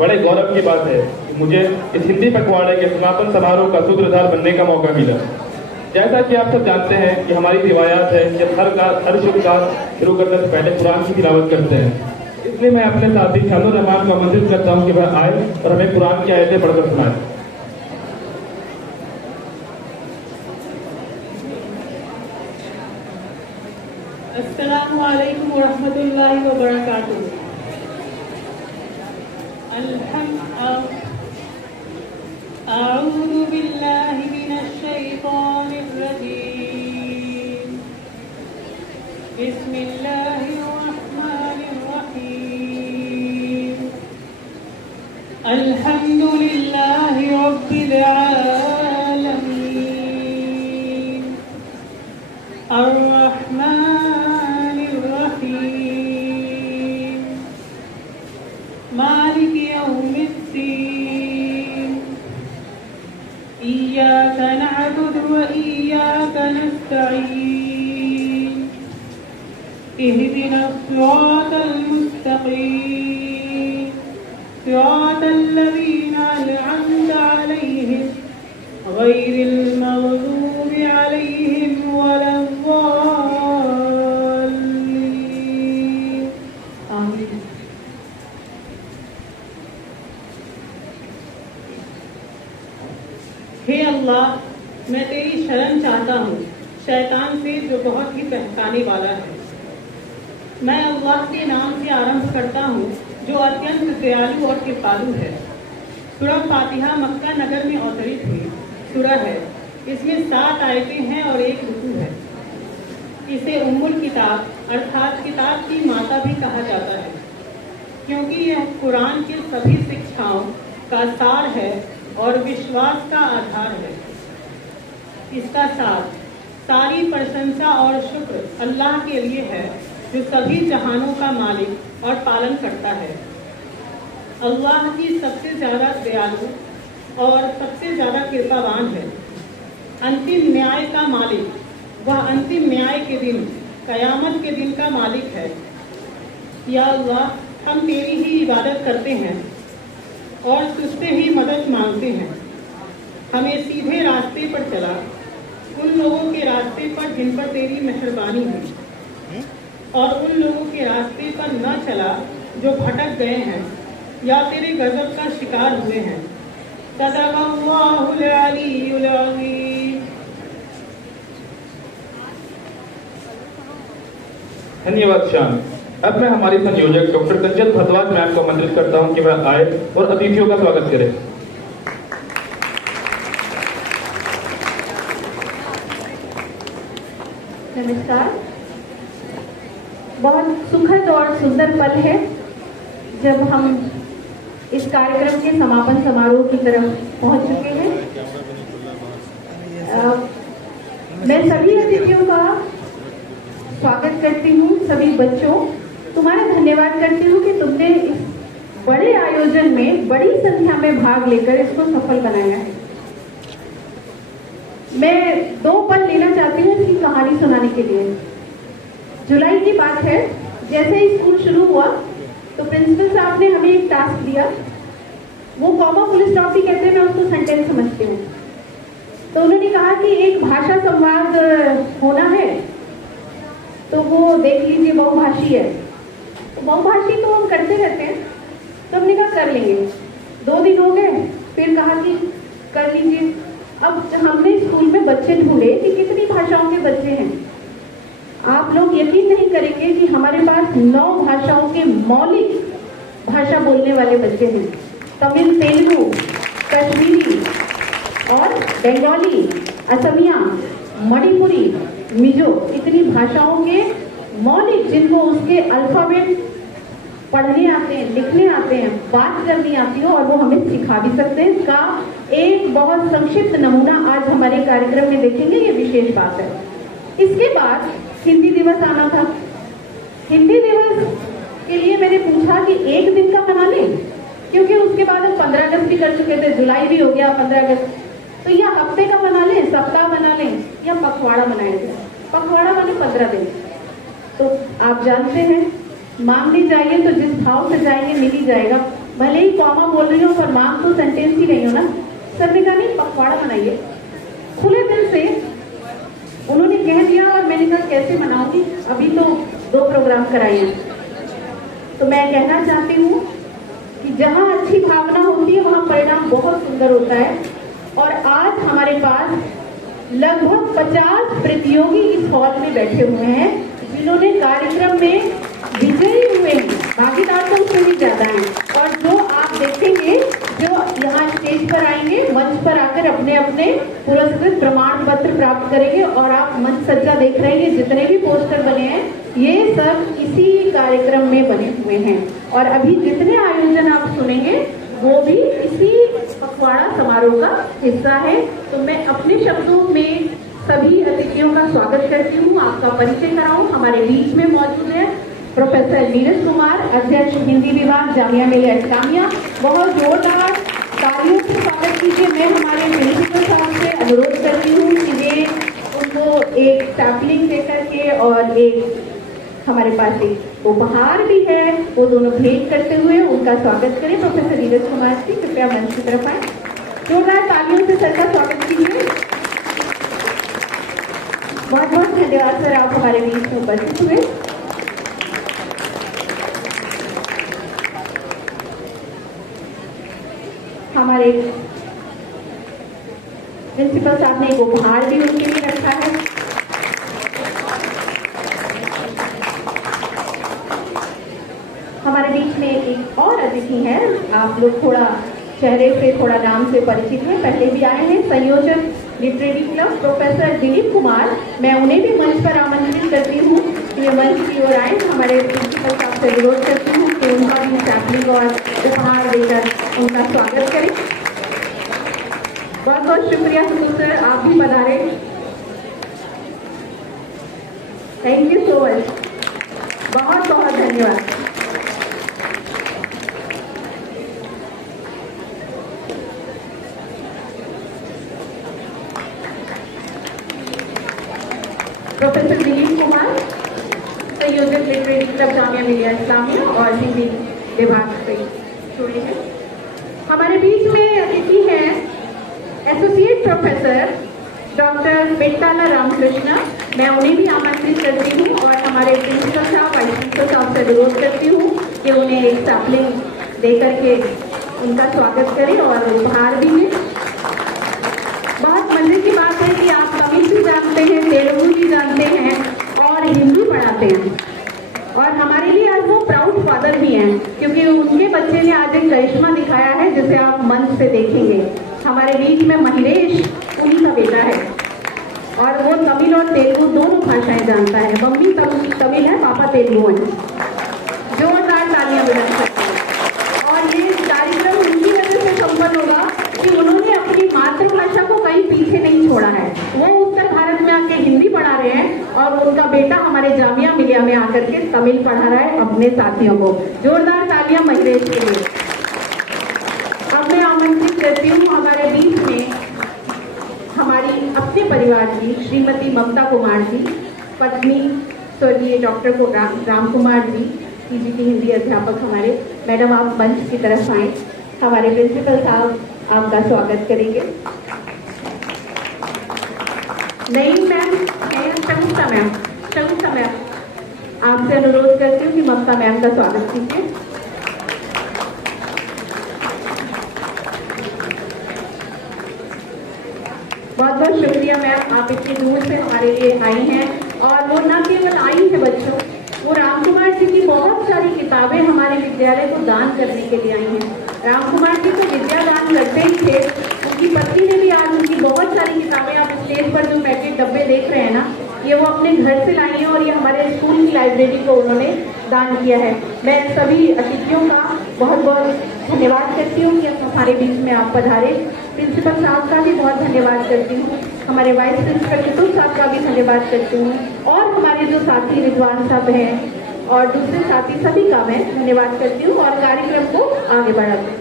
बड़े गौरव की बात है कि मुझे इस हिंदी पखवाड़े के समापन समारोह का सूत्रधार बनने का मौका मिला। जैसा कि आप सब जानते हैं कि हमारी रिवायात है कि हर शुभ कार्य शुरू करने से पहले कुरान की तिलावत करते हैं। इसलिए मैं अपने साथी शानुर रहमान को आमंत्रित करता हूं कि वह आए और हमें कुरान की आयतें पढ़कर सुनाएं। अस्सलामु अलैकुम वरहमतुल्लाहि वबरकातुहू। अऊज़ु बिल्लाहि मिनश शैतानिर रजीम। बिस्मिल्लाहिर रहमानिर रहीम। अल्हम्दुलिल्लाहि रब्बिल आलमीन। अर्रहमानिर रहीम। मालिक यौमिद्दीन। इय्याका नअबुदु व इय्याका नस्तईन। इहदिनस सिरातल मुस्तकीम। सिरातल लज़ीना अनअमता अलैहिम गैरिल मग़ज़ूबि अलैहिम वलद्दाल्लीन। आमीन। हे अल्लाह, मैं तेरी शरण चाहता हूँ शैतान से जो बहुत ही बहकाने वाला है। मैं अल्लाह के नाम से आरंभ करता हूँ जो अत्यंत दयालु और कृपालु है। सूरह फातिहा मक्का नगर में अवतरित हुई सूरह है। इसमें 7 आयतें हैं और 1 रुकू है। इसे उम्मुल किताब अर्थात किताब की माता भी कहा जाता है, क्योंकि यह कुरान की सभी शिक्षाओं का सार है और विश्वास का आधार है। इसका सार सारी प्रशंसा और शुक्र अल्लाह के लिए है जो सभी जहानों का मालिक और पालन करता है। अल्लाह की सबसे ज्यादा दयालु और सबसे ज्यादा कृपावान है। अंतिम न्याय का मालिक वह अंतिम न्याय के दिन कयामत के दिन का मालिक है। या अल्लाह, हम तेरी ही इबादत करते हैं और तुझसे ही मदद मांगते हैं। हमें सीधे रास्ते पर चला, उन लोगों के रास्ते पर जिन पर तेरी मेहरबानी हुई, और उन लोगों के रास्ते पर न चला जो भटक गए हैं या तेरे गजब का शिकार हुए हैं। सदक़ल्लाहुल अलीयुल अज़ीम। धन्यवाद श्याम। अब मैं हमारी संयोजक डॉक्टर कंचन भरद्वाज मैम को आमंत्रित करता हूं कि वह आए और अतिथियों का स्वागत करें। नमस्कार। बहुत सुखद और सुंदर पल है जब हम इस कार्यक्रम के समापन समारोह की तरफ पहुंच चुके हैं। मैं सभी अतिथियों का स्वागत करती हूँ। सभी बच्चों, तुम्हारा धन्यवाद करती हूँ कि तुमने इस बड़े आयोजन में बड़ी संख्या में भाग लेकर इसको सफल बनाया है। मैं 2 पल लेना चाहती हूँ इसकी कहानी सुनाने के लिए। जुलाई की बात है, जैसे ही स्कूल शुरू हुआ तो प्रिंसिपल साहब ने हमें एक टास्क दिया। वो कॉमा फुल स्टॉप भी कहते हैं, मैं उसको सेंटेंस समझती हूँ। तो उन्होंने कहा कि एक भाषा संवाद होना है, तो वो देख लीजिए बहुभाषी है। तो बहुभाषी तो हम करते रहते हैं, तो हमने कहा कर लेंगे। 2 दिन हो गए, फिर कहा कि कर लीजिए। अब हमने स्कूल में बच्चे ढूंढे कि कितनी भाषाओं के बच्चे हैं। आप लोग यकीन नहीं करेंगे कि हमारे पास 9 भाषाओं के मौलिक भाषा बोलने वाले बच्चे हैं। तमिल, तेलुगु, कश्मीरी और बंगाली, असमिया, मणिपुरी, मिजो, इतनी भाषाओं के मौलिक जिनको उसके अल्फाबेट पढ़ने आते हैं, लिखने आते हैं, बात करनी आती हो और वो हमें सिखा भी सकते हैं। इसका एक बहुत संक्षिप्त नमूना आज हमारे कार्यक्रम में देखेंगे। ये विशेष बात है। इसके बाद हिंदी दिवस आना था। हिंदी दिवस के लिए मैंने पूछा कि 1 दिन का मना लें, क्योंकि उसके बाद हम 15 अगस्त भी कर चुके थे, जुलाई भी हो गया, 15 अगस्त। तो या हफ्ते का मना लें, सप्ताह मना लें, या पखवाड़ा मनाया जाए। पखवाड़ा माने 15 दिन। तो आप जानते हैं, मांगने जाइए तो जिस भाव से जाएंगे मिल ही जाएगा। भले ही कॉमा बोल रही हूँ पर मार्क्स तो सेंटेंस ही नहीं हो ना। सर ने कहा नहीं पखवाड़ा बनाइए, खुले दिल से उन्होंने कह दिया और मैंने कहा कैसे मनाऊंगी, अभी तो 2 प्रोग्राम कराइए। तो मैं कहना चाहती हूँ कि जहाँ अच्छी भावना होती है वहाँ परिणाम बहुत सुंदर होता है। और आज हमारे पास लगभग 50 प्रतियोगी इस हॉल में बैठे हुए हैं जिन्होंने कार्यक्रम में विजयी हुए हैं, भागीदार तो उससे भी ज्यादा हैं। और जो आप देखेंगे जो यहाँ स्टेज पर आएंगे, मंच पर आकर अपने अपने पुरस्कृत प्रमाण पत्र प्राप्त करेंगे। और आप मंच सज्जा देख रहे हैं, जितने भी पोस्टर बने हैं ये सब इसी कार्यक्रम में बने हुए हैं। और अभी जितने आयोजन आप सुनेंगे वो भी इसी पखवाड़ा समारोह का हिस्सा है। तो मैं अपने शब्दों में सभी अतिथियों का स्वागत करती हूँ। आपका परिचय कराऊं, हमारे बीच में मौजूद है प्रोफेसर नीरज कुमार, अध्यक्ष हिंदी विभाग जामिया मिलिया इस्लामिया। बहुत जोरदार तालियों से स्वागत कीजिए। मैं हमारे प्रिंसिपल साहब से अनुरोध करती हूँ कि वे उनको एक सैम्पलिंग देकर के और एक हमारे पास एक उपहार भी है वो दोनों भेंट करते हुए उनका स्वागत करें। प्रोफेसर नीरज कुमार जी कृपया मंच की तरफ आए, जोरदार तालियों से सर का स्वागत कीजिए। बहुत बहुत धन्यवाद सर, आप हमारे बीच में उपस्थित हुए। हमारे प्रिंसिपल साहब ने एक उपहार भी उनके लिए रखा है। हमारे बीच में एक और अतिथि हैं, आप लोग थोड़ा चेहरे से थोड़ा नाम से परिचित हैं, पहले भी आए हैं, संयोजक literary club professor Dilip Kumar. मैं उन्हें भी मंच पर आमंत्रित करती हूँ कि वे मंच की ओर आए। हमारे प्रिंसिपल साहब से अनुरोध करती हूँ कि उनका भी सैम्पलिंग और उपहार देकर उनका स्वागत करें। बहुत बहुत शुक्रिया सर, आप भी पधारे। थैंक यू सो मच, बहुत बहुत धन्यवाद। प्रोफेसर दिलीप कुमार, संयोजक लिटरेरी क्लब जामिया मिलिया इस्लामिया और हिंदी विभाग से जुड़े हैं। हमारे बीच में अतिथि हैं एसोसिएट प्रोफेसर डॉक्टर बेटाला रामकृष्ण। मैं उन्हें भी आमंत्रित करती हूँ और हमारे प्रिंसिपल साहब वाइस प्रिंसिपल साहब से अनुरोध करती हूँ कि उन्हें एक सैम्पलिंग देकर के उनका स्वागत करें और उपहार भी दें। बहुत मजे की बात है कि आप तमिल भी जानते हैं, तेलुगु भी जानते हैं और हिंदी पढ़ाते हैं। और हमारे लिए आज वो प्राउड फादर भी हैं क्योंकि उनके बच्चे ने आज एक करिश्मा दिखाया है जिसे आप मंच से देखेंगे। हमारे बीच में महेश उन्हीं का बेटा है और वो तमिल और तेलुगु दोनों भाषाएं जानता है। मम्मी तमिल है, पापा तेलुगु है। जोरदार तालियां बजा सकते हैं। और ये कार्यक्रम उनकी वजह से संपन्न होगा कि उन्होंने अपनी मातृभाषा को कहीं पीछे नहीं छोड़ा है। वो उत्तर भारत में आके हिंदी पढ़ा रहे हैं और उनका बेटा हमारे जामिया मिलिया में आकर के तमिल पढ़ा रहा है अपने साथियों को। जोरदार तालियां महेश के लिए। अब मैं आमंत्रित करती हूँ हमारे बीच में हमारी अपने परिवार की श्रीमती ममता कुमार जी, पत्नी स्वर्गीय डॉक्टर को राम कुमार जी, पीजीटी हिंदी अध्यापक हमारे। मैडम आप मंच की तरफ आए, हमारे प्रिंसिपल साहब आपका स्वागत करेंगे। नहीं मैम, शगुफ्ता मैम, शगुफ्ता मैम, आपसे अनुरोध करती हूँ कि ममता मैम का स्वागत कीजिए। बहुत बहुत शुक्रिया मैम, आप इतनी दूर से हमारे लिए आई हैं। और वो न केवल आई है बच्चों, वो राम कुमार जी की बहुत सारी किताबें हमारे विद्यालय को दान करने के लिए आई हैं। राम कुमार जी तो विद्या दान करते ही थे, उनकी पत्नी ने भी आज उनकी बहुत सारी किताबें, आप स्टेज पर जो पैकेट डब्बे देख रहे हैं ना, ये वो अपने घर से लाई हैं और ये हमारे स्कूल की लाइब्रेरी को उन्होंने दान किया है। मैं सभी अतिथियों का बहुत बहुत धन्यवाद करती हूँ कि हमारे बीच में आप पधारे। प्रिंसिपल साहब का भी बहुत धन्यवाद करती हूँ, हमारे वाइस प्रिंसिपल कितुल साहब का भी धन्यवाद करती हूँ और हमारे जो साथी विद्वान साहब हैं और दूसरे साथी सभी का मैं धन्यवाद करती हूँ और कार्यक्रम को आगे बढ़ाती हूँ।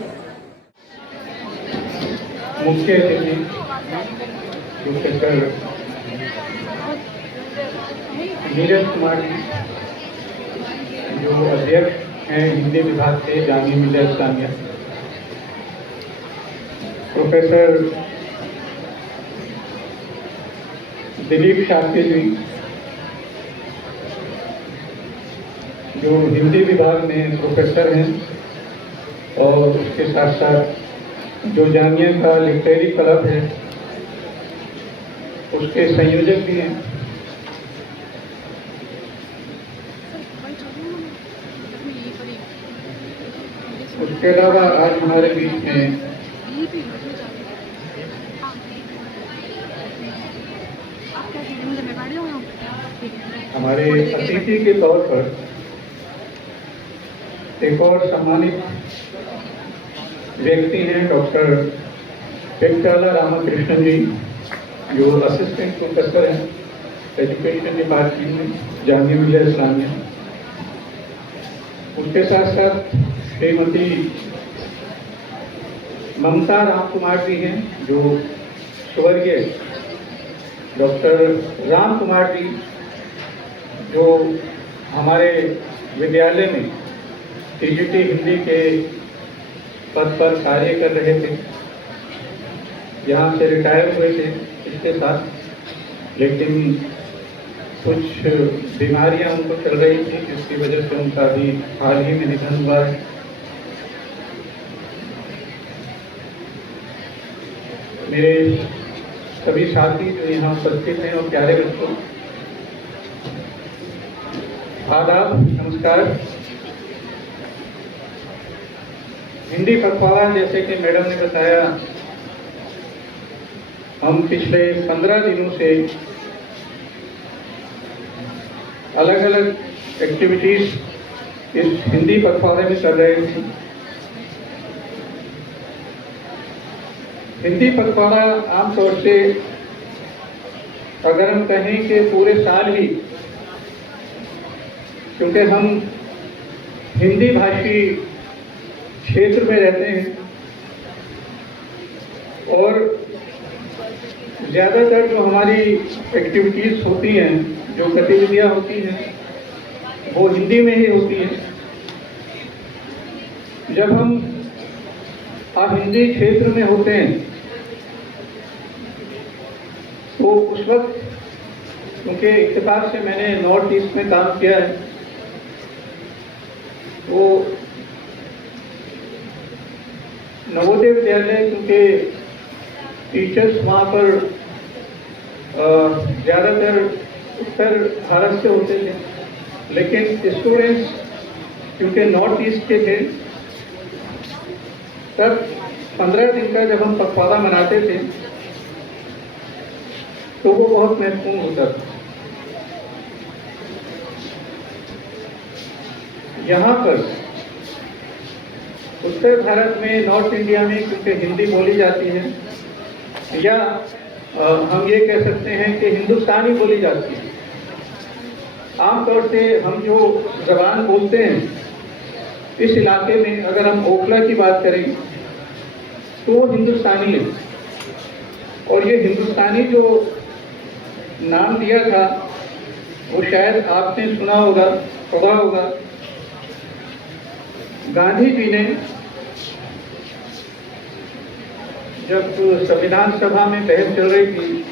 मुख्य अतिथि प्रोफेसर नीरज कुमार जी, जो अध्यक्ष हैं हिंदी विभाग से जामिया मिलिया इस्लामिया। प्रोफेसर दिलीप शास्त्री जी, जो हिंदी विभाग में प्रोफेसर हैं और उसके साथ साथ जो जामिया का लिटरेरी क्लब है उसके संयोजक भी हैं। उसके अलावा आज हमारे बीच में हमारे अतिथि के तौर पर एक और सम्मानित व्यक्ति हैं डॉक्टर पेक्टाला रामकृष्णन जी, जो असिस्टेंट प्रोफेसर हैं एजुकेशन डिपार्टमेंट में जामिया मिलिया इस्लामिया। उसके साथ साथ श्रीमती ममता रामकुमार जी हैं, जो स्वर्गीय डॉक्टर राम कुमार जी, जो हमारे विद्यालय में टीजीटी हिंदी के पद पर कार्य कर रहे थे। यहाँ से रिटायर हुए थे पिछले साल, लेकिन कुछ बीमारियां उनको चल रही थी जिसकी वजह से उनका भी हाल ही में निधन हुआ है। मेरे सभी साथी जो यहाँ उपस्थित हैं और प्यारे बच्चों, आदाब, नमस्कार। हिंदी पखवाड़ा, जैसे कि मैडम ने बताया, हम पिछले 15 दिनों से अलग अलग एक्टिविटीज इस हिंदी पखवाड़े में कर रहे थे। हिंदी पखवाड़ा आमतौर से अगर हम कहें कि पूरे साल ही, क्योंकि हम हिंदी भाषी क्षेत्र में रहते हैं और ज़्यादातर जो हमारी एक्टिविटीज़ होती हैं, जो गतिविधियाँ होती हैं, वो हिंदी में ही होती हैं। जब हम हिंदी क्षेत्र में होते हैं तो उस वक्त, क्योंकि इत्तेफाक से मैंने नॉर्थ ईस्ट में काम किया है, तो नवोदय विद्यालय, क्योंकि टीचर्स वहाँ पर ज़्यादातर उत्तर भारत से होते थे, लेकिन स्टूडेंट्स क्योंकि नॉर्थ ईस्ट के थे, तब 15 दिन का जब हम पखवाड़ा मनाते थे तो वो बहुत महत्वपूर्ण होता था। यहाँ पर उत्तर भारत में, नॉर्थ इंडिया में, क्योंकि हिंदी बोली जाती है, या हम ये कह सकते हैं कि हिंदुस्तानी बोली जाती है। आमतौर से हम जो ज़बान बोलते हैं इस इलाके में, अगर हम ओखला की बात करें तो वो हिंदुस्तानी है। और ये हिंदुस्तानी जो नाम दिया था वो शायद आपने सुना होगा, पढ़ा होगा। गांधी जी ने जब संविधान सभा में बहस चल रही थी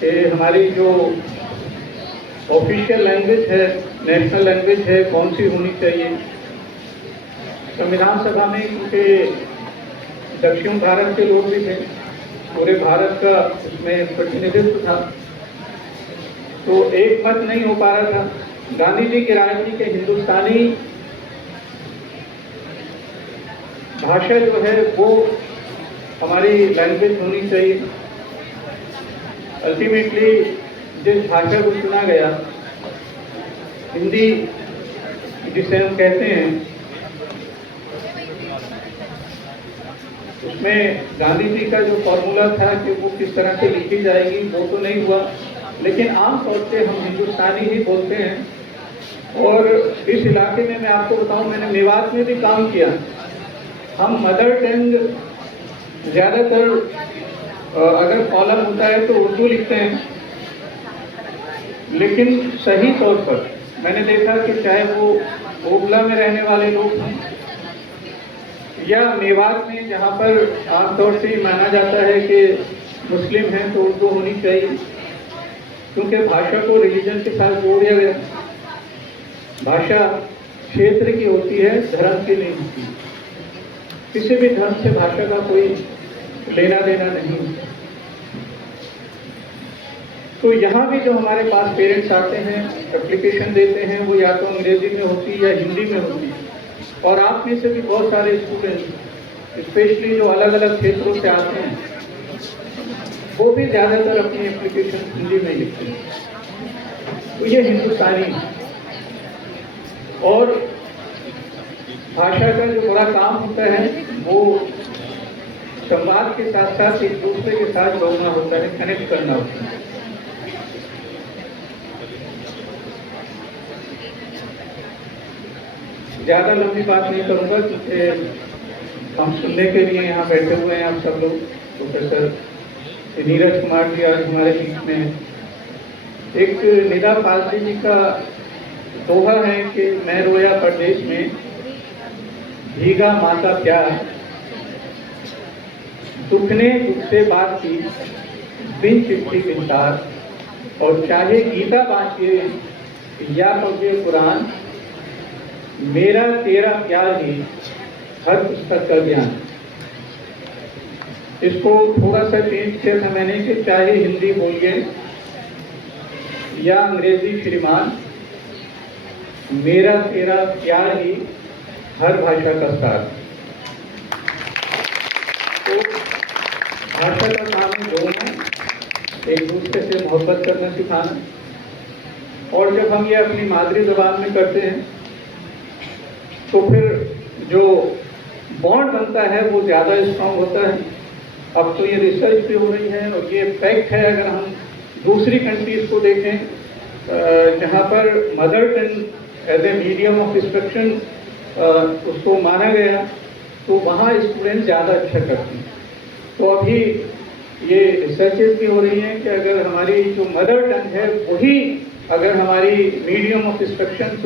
कि हमारी जो ऑफिशियल लैंग्वेज है, नेशनल लैंग्वेज है, कौन सी होनी चाहिए, संविधान सभा में, क्योंकि दक्षिण भारत के लोग भी थे, पूरे भारत का उसमें प्रतिनिधित्व था, तो एक मत नहीं हो पा रहा था। गांधी जी की राय थी कि हिंदुस्तानी भाषा जो है वो हमारी लैंग्वेज होनी चाहिए। अल्टीमेटली जिस भाषा को चुना गया, हिंदी जिसे हम कहते हैं, उसमें गांधी जी का जो फॉर्मूला था कि वो किस तरह से लिखी जाएगी वो तो नहीं हुआ, लेकिन आमतौर से हम हिंदुस्तानी ही बोलते हैं। और इस इलाके में मैं आपको बताऊं, मैंने मेवात में भी काम किया। हम मदर टंग ज़्यादातर अगर कॉलम होता है तो उर्दू लिखते हैं, लेकिन सही तौर पर मैंने देखा कि चाहे वो ओखला में रहने वाले लोग हों या मेवात में जहाँ पर आमतौर से माना जाता है कि मुस्लिम हैं तो उर्दू होनी चाहिए, क्योंकि भाषा को रिलीजन के साथ जोड़ दिया गया। भाषा क्षेत्र की होती है, धर्म की नहीं होती। किसी भी धर्म से भाषा का कोई लेना देना नहीं। तो यहाँ भी जो हमारे पास पेरेंट्स आते हैं, एप्लीकेशन देते हैं, वो या तो अंग्रेजी में होती है या हिंदी में होती है। और आप में से भी बहुत सारे स्टूडेंट स्पेशली जो अलग अलग क्षेत्रों से आते हैं, वो भी ज़्यादातर अपनी एप्लीकेशन हिंदी में लिखते हैं। तो ये हिंदुस्तानी और भाषा का जो बड़ा काम होता है वो संवाद के साथ साथ एक दूसरे के साथ जोड़ना होता है, कनेक्ट करना होता है। ज़्यादा लंबी बात नहीं करूँगा क्योंकि हम सुनने के लिए यहाँ बैठे हुए हैं आप सब लोग। प्रोफेसर नीरज कुमार जी आज हमारे बीच में हैं। एक निदा फाजली जी का दोहा है कि मैं रोया परदेश में, भीगा माँ का प्यार, दुख ने दुख से बात की, बिन चिट्ठी बिन तार, और चाहे गीता बाँचिए या पढ़िए कुरान, मेरा तेरा प्यार ही हर पुस्तक का ज्ञान। इसको थोड़ा सा चेंज किया था मैंने कि चाहे हिंदी बोलिए या अंग्रेजी श्रीमान, मेरा तेरा प्यार ही हर भाषा का सार। तो भाषा का काम है दोनों, एक दूसरे से मोहब्बत करना सिखाना। और जब हम ये अपनी मादरी ज़बान में करते हैं तो फिर जो बॉन्ड बनता है वो ज़्यादा स्ट्रॉन्ग होता है। अब तो ये रिसर्च भी हो रही है और ये फैक्ट है। अगर हम दूसरी कंट्रीज़ को देखें जहाँ पर mother tongue as a medium of instruction उसको माना गया, तो वहाँ स्टूडेंट ज़्यादा अच्छा करते हैं। तो अभी ये रिसर्चेज भी हो रही हैं कि अगर हमारी जो मदर टंग है वही अगर हमारी मीडियम ऑफ इंस्ट्रक्शन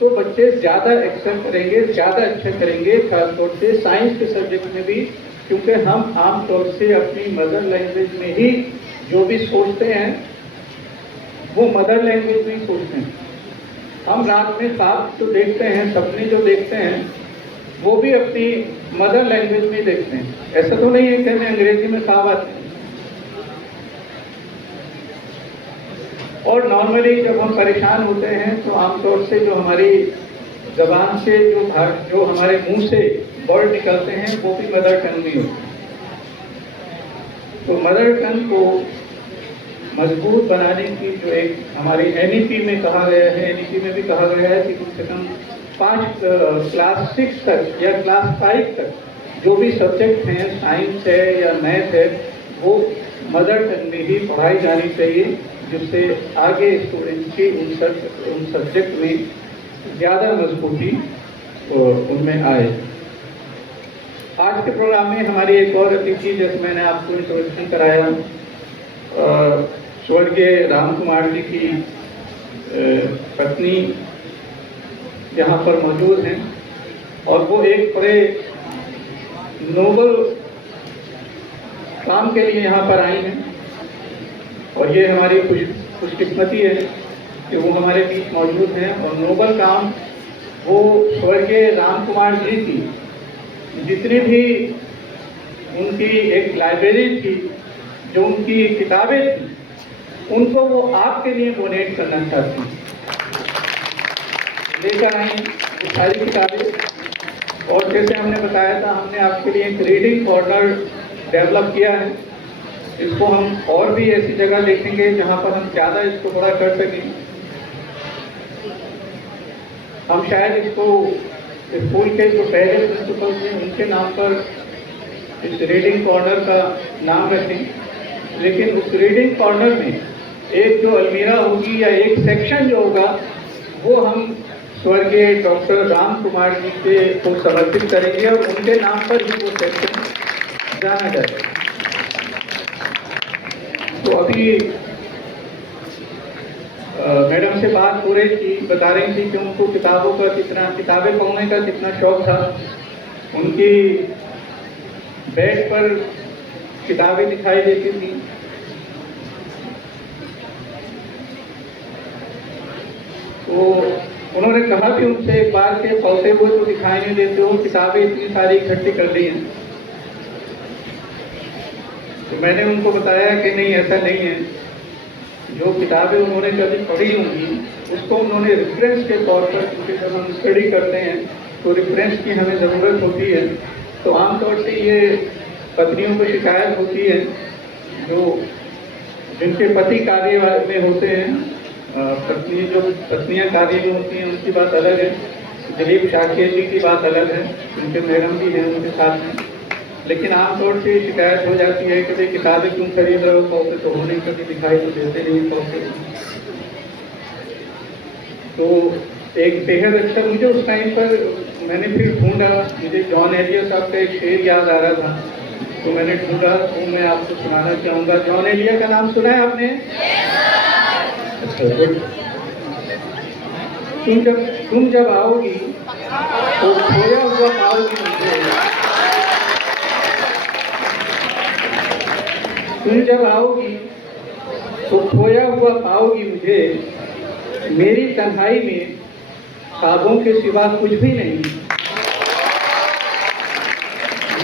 तो बच्चे ज़्यादा एक्सेल करेंगे, ज़्यादा अच्छा करेंगे, खासतौर से साइंस के सब्जेक्ट में भी, क्योंकि हम आमतौर से अपनी मदर लैंग्वेज में ही जो भी सोचते हैं वो मदर लैंग्वेज में ही सोचते हैं। हम रात में ख्वाब जो देखते हैं, सपने जो देखते हैं, वो भी अपनी मदर लैंग्वेज में ही देखते हैं। ऐसा तो नहीं है कि हमें अंग्रेजी में ख्वाब आते हैं। और नॉर्मली जब हम परेशान होते हैं तो आमतौर से जो हमारी ज़बान से जो हमारे मुंह से वर्ड निकलते हैं वो भी मदर टंग में होते हैं। तो मदर टंग को मजबूत बनाने की जो एक हमारी एनईपी में कहा गया है, एनईपी में भी कहा गया है कि कम से कम 5 क्लास 6 तक या क्लास 5 तक जो भी सब्जेक्ट हैं, साइंस है या मैथ है, वो मदर टंग में ही पढ़ाई जानी चाहिए, जिससे आगे स्टूडेंट की उन सब्जेक्ट में ज़्यादा मजबूती उनमें आए। आज के प्रोग्राम में हमारी एक और अतिथि, जैसे मैंने आपको इंट्रोडक्शन कराया, स्वर्गीय राम कुमार जी की पत्नी यहाँ पर मौजूद हैं और वो एक बड़े नोबल काम के लिए यहाँ पर आई हैं। और ये हमारी खुशकिस्मती है कि वो हमारे बीच मौजूद हैं। और नोबल काम वो स्वर्गीय राम कुमार जी की जितनी भी उनकी एक लाइब्रेरी थी, जो उनकी किताबें थी, उनको वो आपके लिए डोनेट करना चाहती हैं। लेकर आई वो सारी किताबें। और जैसे हमने बताया था, हमने आपके लिए एक रीडिंग कॉर्नर डेवलप किया है। इसको हम और भी ऐसी जगह देखेंगे जहाँ पर हम ज़्यादा इसको बड़ा कर सकें। हम शायद इसको स्कूल के जो पहले प्रिंसिपल थे उनके नाम पर इस रीडिंग कॉर्नर का नाम रखें, लेकिन उस रीडिंग कॉर्नर में एक जो अलमीरा होगी या एक सेक्शन जो होगा वो हम स्वर्गीय डॉक्टर राम कुमार जी के को समर्पित करेंगे और उनके नाम पर ही वो सेक्शन जाना जाएगा। तो अभी मैडम से बात हो रही थी, बता रही थी कि उनको किताबें पढ़ने का कितना शौक था। उनकी बेड पर किताबें दिखाई देती थी। तो उन्होंने कहा भी उनसे एक बार के पौधे हुए तो दिखाई नहीं देते हो, किताबें इतनी सारी इकट्ठी कर ली हैं। तो मैंने उनको बताया कि नहीं, ऐसा नहीं है। जो किताबें उन्होंने कभी पढ़ी होंगी उसको उन्होंने रेफरेंस के तौर पर, क्योंकि जब हम स्टडी करते हैं तो रेफरेंस की हमें ज़रूरत होती है। तो आमतौर से ये पत्नियों को शिकायत होती है जो जिनके पति कार्य में होते हैं, पत्नियां कार्य में होती हैं उनकी बात अलग है। दिलीप शाक्य जी की बात अलग है, उनके मैडम भी हैं उनके साथ में। लेकिन आमतौर से शिकायत हो जाती है कि भाई किताबें क्यों खरीद रहे हो, पौधे तो होने कभी दिखाई तो देते नहीं पौधे। तो एक बेहद अच्छा, मुझे उस टाइम पर मैंने फिर ढूंढा, मुझे जॉन एलिया साहब का एक शेर याद आ रहा था, तो मैंने ढूंढा, तो मैं आपको सुनाना चाहूँगा। जॉन एलिया का नाम सुना है आपने? अच्छा, तुम जब आओगी तो खोया हुआ पाओगी मुझे, तुम जब आओगी तो खोया हुआ पाओगी मुझे, मेरी तन्हाई में ख्वाबों के सिवा कुछ भी नहीं।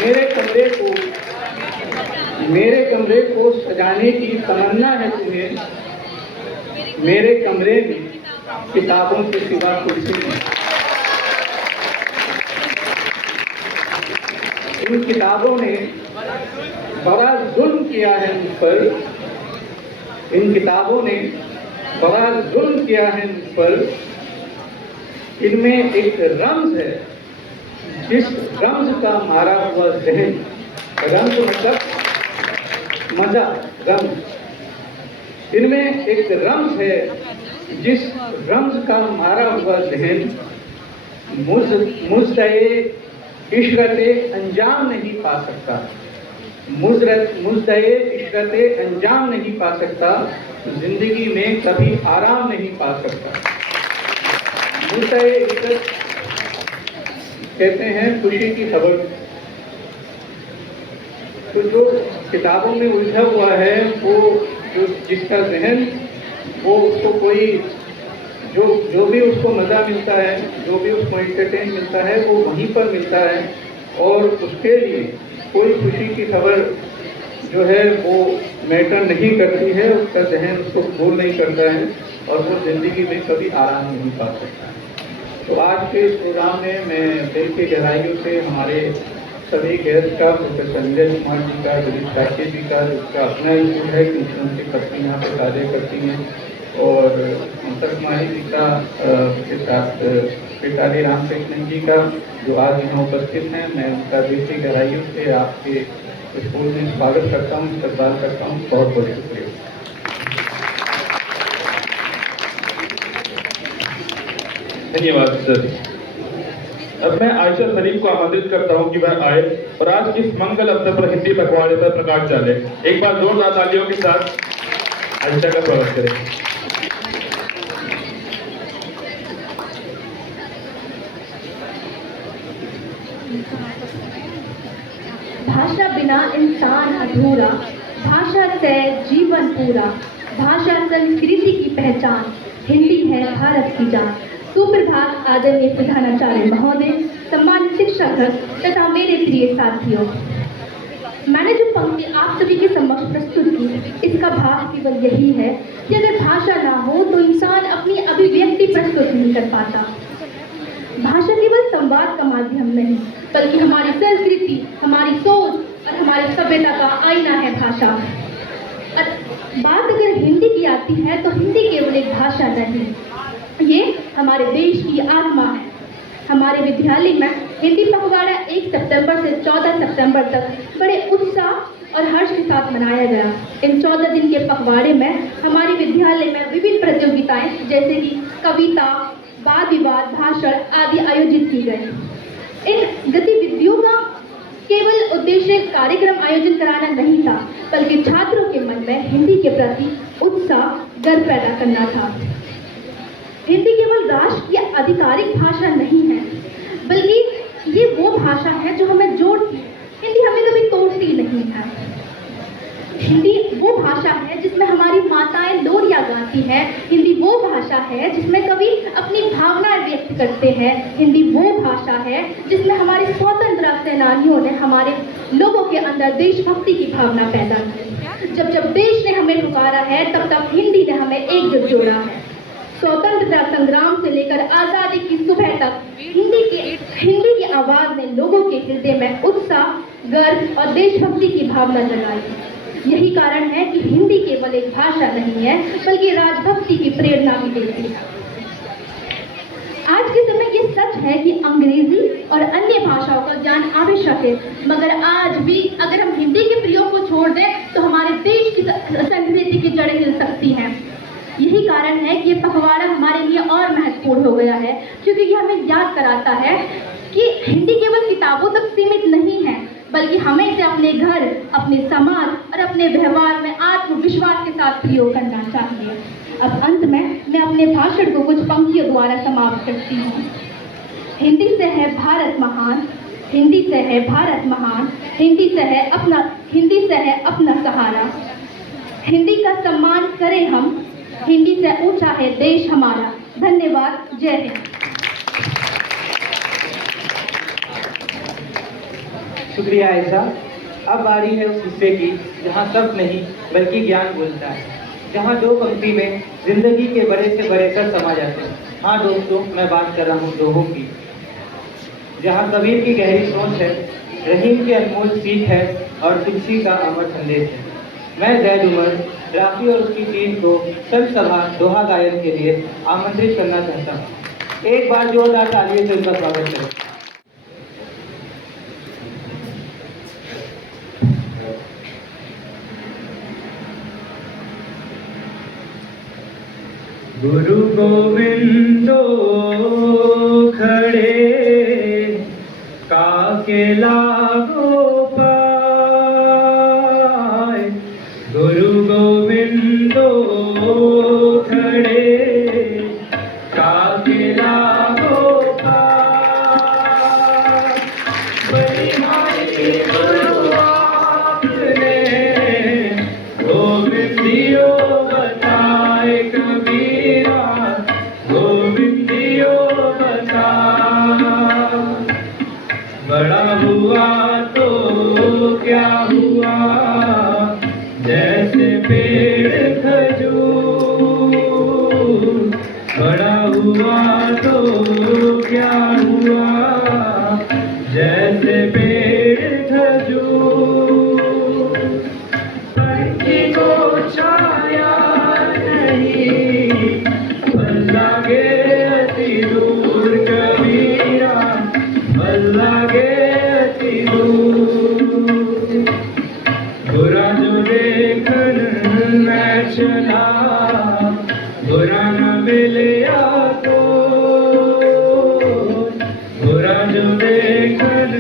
मेरे कमरे को सजाने की तमन्ना है तुम्हें, मेरे कमरे में किताबों के सिवा कुछ भी नहीं। इन किताबों ने बड़ा जुल्म किया है मुझ पर, इन किताबों ने बड़ा जुल्म किया है मुझ पर। इनमें एक रम्ज है, जिस रम्ज का मारा हुआ जहन, रम्ज मतलब मजा, रम्ज। इनमें एक रम्ज है, जिस रम्ज का मारा हुआ जहन मुज़्दए इशरते अंजाम नहीं पा सकता, मुज़्दए इशरते अंजाम नहीं पा सकता, जिंदगी में कभी आराम नहीं पा सकता। मुज़्दए इशरत कहते हैं खुशी की खबर। तो जो किताबों में उलझा हुआ है, वो जो जिसका जहन, वो उसको कोई जो भी उसको मज़ा मिलता है, जो भी उसको एंटरटेन मिलता है, वो वहीं पर मिलता है। और उसके लिए कोई खुशी की खबर जो है वो मैटर नहीं करती है, उसका जहन उसको कबूल नहीं करता है और वो ज़िंदगी में कभी आराम नहीं पा सकता है। तो आज के इस प्रोग्राम में मैं दिल की गहराइयों से हमारे सभी गेस्ट का, प्रोफेसर संजय कुमार जी का, दिलीप शाक्य जी का, जिसका अपना स्कूल है, क्योंकि उनकी पत्नी यहाँ पर कार्य करती हैं, और ममता कुमारी जी का के साथ पिताली रामकृष्णन जी का, जो आज यहाँ उपस्थित हैं, मैं उनका दिल की गहराइयों से आपके स्कूल में स्वागत करता हूँ, इस्तकबाल करता हूँ। बहुत बहुत शुक्रिया। धन्यवाद सर। अब मैं आयशा सलीम को आमंत्रित करता हूं कि वह आए और आज के इस मंगल अवसर पर हिंदी पखवाड़े पर प्रकाश डाले। एक बार जोरदार तालियों के साथ आयशा का स्वागत करें। भाषा बिना इंसान अधूरा, भाषा से जीवन पूरा, भाषा संस्कृति की पहचान, हिंदी है भारत की जान। सुप्रभात आदरणीय प्रधानाचार्य महोदय, सम्मानित शिक्षक तथा मेरे प्रिय साथियों। मैंने जो पंक्ति आप सभी के समक्ष प्रस्तुत की, इसका भाव केवल यही है कि अगर भाषा ना हो तो इंसान अपनी अभिव्यक्ति प्रस्तुत नहीं कर पाता। भाषा केवल संवाद का माध्यम नहीं, बल्कि हमारी संस्कृति, हमारी सोच और हमारी सभ्यता का आईना है भाषा। बात अगर हिंदी की आती है तो हिंदी केवल एक भाषा नहीं, ये हमारे देश की आत्मा है। हमारे विद्यालय में हिंदी पखवाड़ा 1 सितंबर से 14 सितंबर तक बड़े उत्साह और हर्ष के साथ मनाया गया। इन 14 दिन के पखवाड़े में हमारे विद्यालय में विभिन्न प्रतियोगिताएं जैसे कि कविता, वाद विवाद, भाषण आदि आयोजित की गई। इन गतिविधियों का केवल उद्देश्य कार्यक्रम आयोजन कराना नहीं था, बल्कि छात्रों के मन में हिंदी के प्रति उत्साह, गर्व पैदा करना था। हिंदी केवल राष्ट्र की आधिकारिक भाषा नहीं है, बल्कि ये वो भाषा है जो सकती है। हिंदी वो भाषा है जिसमें कवि अपनी भावनाएं व्यक्त करते हैं। हिंदी वो भाषा है जिसमें हमारे स्वतंत्रता सेनानियों ने हमारे लोगों के अंदर देशभक्ति की भावना पैदा की। जब जब देश ने हमें पुकारा है, तब तब हिंदी ने हमें एकजुट जोड़ा है। स्वतंत्रता संग्राम से लेकर आजादी की सुबह तक हिंदी की आवाज ने लोगों के हृदय में उत्साह, गर्व और देशभक्ति की भावना जगाई। यही कारण है कि हिंदी केवल एक भाषा नहीं है, बल्कि राजभक्ति की प्रेरणा भी देती है। आज के समय ये सच है कि अंग्रेजी और अन्य भाषाओं का ज्ञान आवश्यक है, मगर आज भी अगर हम हिंदी के प्रयोग को छोड़ दें तो हमारे देश की संस्कृति की जड़ें हिल सकती हैं। यही कारण है कि ये पखवाड़ा हमारे लिए और महत्वपूर्ण हो गया है, क्योंकि ये हमें याद कराता है कि हिंदी केवल किताबों तक सीमित नहीं है, बल्कि हमें इसे अपने घर, अपने समाज और अपने व्यवहार में आत्मविश्वास के साथ प्रयोग करना चाहिए। अब अंत में मैं अपने भाषण को कुछ पंक्तियों द्वारा समाप्त करती हूँ। हिंदी से है भारत महान, हिंदी से है भारत महान, हिंदी से है अपना सहारा। हिंदी का सम्मान करें हम, हिंदी से ऊंचा है देश हमारा। धन्यवाद। जय हिंद। शुक्रिया आयशा। अब बारी है उस हिस्से की जहाँ शब्द नहीं बल्कि ज्ञान बोलता है, जहाँ दो पंक्ति में जिंदगी के बड़े से बड़े सर समा जाते हैं। हाँ दोस्तों, मैं बात कर रहा हूँ दोहों की, जहाँ कबीर की गहरी सोच है, रहीम की अनमोल सीख है और तुलसी का अमर संदेश है। मैं जैद उमर राफी और उसकी टीम को संत सभा दोहा गायन के लिए आमंत्रित करना चाहता हूँ। एक बार जोरदार तालियों से उनका स्वागत करें। गुरु गोविंदो खड़े काके लागो पाए, गुरु गोविंदो खड़े काके लागो पाए। बलिहारी गुरु आपने गोविंदियो बताए कबीरा, गोविंदियो बता। बड़ा हुआ तो क्या हुआ, जैसे पेड़ खजूर। बड़ा हुआ तो क्या हुआ, जैसे पेड़ खजूर। पंछी को छाया नहीं, फल लागे अति दूर कबीरा, फल लागे अति दूर। बुरा जो देखन मैं चला, बुरा न मिले आपको। बुरा जो देखन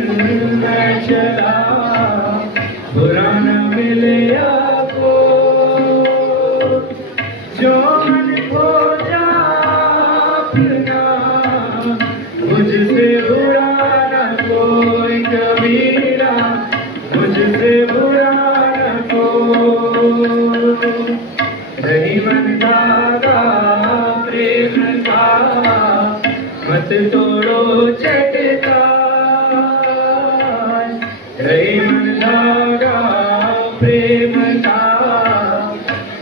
मैं चला, बुरा न मिले आपको। जो मन हो जा अपना, मुझसे बुरा न कोई कबीरा, मुझसे बुरा न कोई। रही मन धागा प्रेम का, मत तोड़ो चटका। रही मन धागा प्रेम का,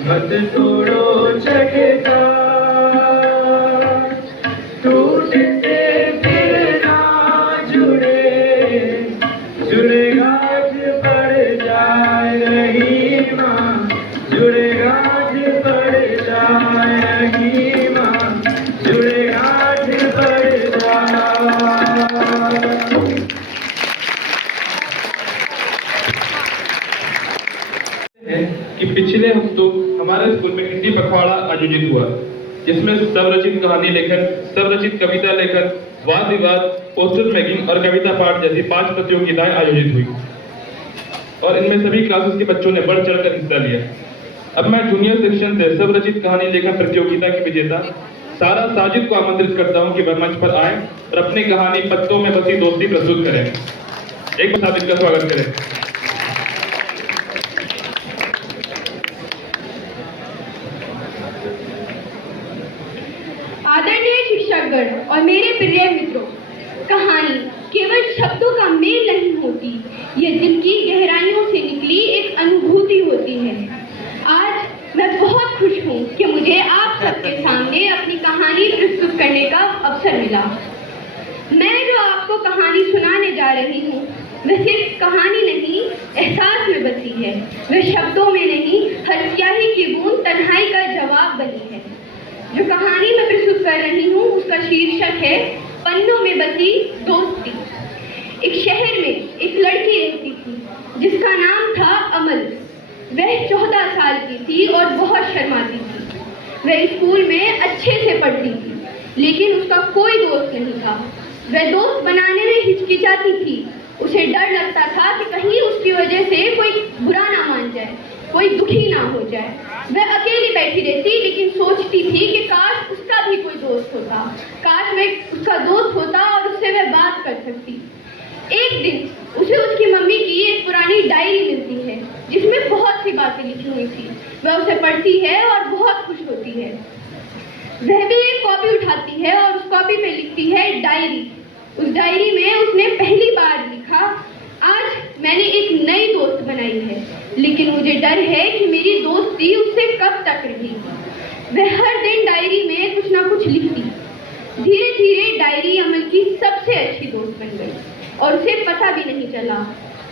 मत तोड़ो चटका। टूटे से फिर ना जुड़े, जुड़े गांठ पड़ जाए रहीमा, जुड़े गांठ पड़ जाए रहीमा, जुड़े गांठ पड़ जाए। कि पिछले हफ्तों हमारे स्कूल में हिंदी पखवाड़ा आयोजित हुआ, जिसमें स्वरचित कहानी लेखन, स्वरचित कविता लेखन, वाद विवाद, पोस्टर मेकिंग और कविता पाठ जैसी 5 प्रतियोगिताएं आयोजित हुई और इनमें सभी क्लासेस के बच्चों ने बढ़ चढ़कर हिस्सा लिया। अब मैं जूनियर सेक्शन से स्वरचित कहानी लेखन प्रतियोगिता की विजेता सारा साजिद को आमंत्रित करता हूं कि वह मंच पर आए और अपनी कहानी पत्तों में बसी दोस्ती प्रस्तुत करें। एक बार साजिद का स्वागत करें। शब्दों का मेल नहीं होती, ये दिल की गहराइयों से निकली एक अनुभूति होती है। आज मैं बहुत खुश हूँ कि मुझे आप सबके सामने अपनी कहानी प्रस्तुत करने का अवसर मिला। मैं जो आपको कहानी सुनाने जा रही हूँ वह सिर्फ कहानी नहीं, एहसास में बसी है। वह शब्दों में नहीं, हर स्याही की बूंद तन्हाई का जवाब बनी है। जो कहानी मैं प्रस्तुत कर रही हूँ उसका शीर्षक है पन्नों में बसी दोस्ती। एक शहर में एक लड़की रहती थी जिसका नाम था अमल। वह 14 साल की थी और बहुत शर्माती थी। वह स्कूल में अच्छे से पढ़ती थी, लेकिन उसका कोई दोस्त नहीं था। वह दोस्त बनाने में हिचकिचाती थी। उसे डर लगता था कि कहीं उसकी वजह से कोई बुरा ना मान जाए, कोई दुखी ना हो जाए। वह अकेली बैठी रहती, लेकिन सोचती थी कि काश उसका भी कोई दोस्त होता, काश मैं उसका दोस्त होता और उससे वह बात कर सकती। एक दिन उसे उसकी मम्मी की एक पुरानी डायरी मिलती है जिसमें बहुत सी बातें लिखी हुई थी। वह उसे पढ़ती है और बहुत खुश होती है। वह भी एक कॉपी उठाती है और उस कॉपी में लिखती है डायरी। उस डायरी में उसने पहली बार लिखा, आज मैंने एक नई दोस्त बनाई है, लेकिन मुझे डर है कि मेरी दोस्ती उससे कब तक रहेगी। वह हर दिन डायरी में कुछ ना कुछ लिखती। धीरे धीरे डायरी अमल की सबसे अच्छी दोस्त बन गई और उसे पता भी नहीं चला।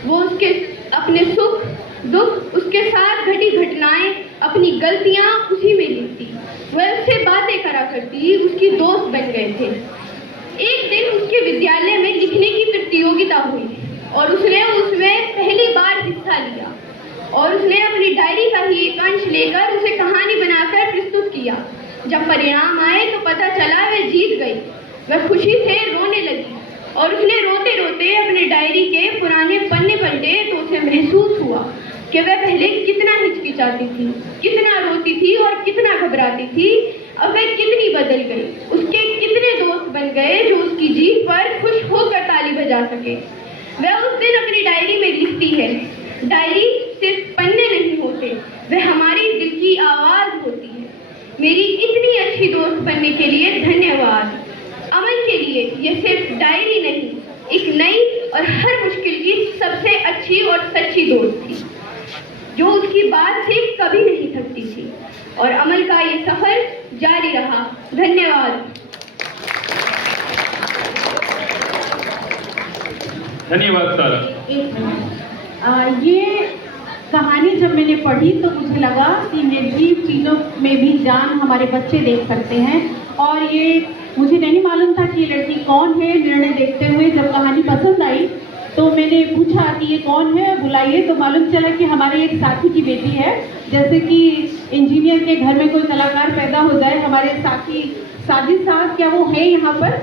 वो उसके अपने सुख दुख, उसके साथ घटी घटनाएं, अपनी गलतियां उसी में लिखती। वह उससे बातें करा करती, उसकी दोस्त बन गए थे। एक दिन उसके विद्यालय में लिखने की प्रतियोगिता हुई और उसने उसमें पहली बार हिस्सा लिया और उसने अपनी डायरी का ही एक अंश लेकर उसे कहानी बनाकर प्रस्तुत किया। जब परिणाम आए तो पता चला वह जीत गई। वह खुशी से रोने लगी और उसने रोते रोते अपने डायरी के पुराने पन्ने पलटे तो उसे महसूस हुआ कि वह पहले कितना हिचकिचाती थी, कितना रोती थी और कितना घबराती थी। अब वह कितनी बदल गई। उसके कितने दोस्त बन गए जो उसकी जीत पर खुश होकर ताली बजा सके। वह उस दिन अपनी डायरी में लिखती है, डायरी सिर्फ पन्ने नहीं होते, वह हमारी दिल की आवाज होती है। मेरी इतनी अच्छी दोस्त बनने के लिए धन्यवाद। अमल के लिए ये सिर्फ डायरी नहीं, एक नई और हर मुश्किल की सबसे अच्छी और सच्ची दोस्त थी जो उसकी बात से कभी नहीं थकती थी। और अमल का ये सफर जारी रहा। धन्यवाद। धन्यवाद सारा। एक मिनट, ये कहानी जब मैंने पढ़ी तो मुझे लगा कि निर्जीव चीज़ों में भी जान हमारे बच्चे देख सकते हैं। और ये मुझे नहीं मालूम था कि ये लड़की कौन है। निर्णय देखते हुए जब कहानी पसंद आई तो मैंने पूछा कि ये कौन है, बुलाइए। तो मालूम चला कि हमारे एक साथी की बेटी है। जैसे कि इंजीनियर के घर में कोई कलाकार पैदा हो जाए, हमारे साथी साजिद साहब, क्या वो है यहाँ पर?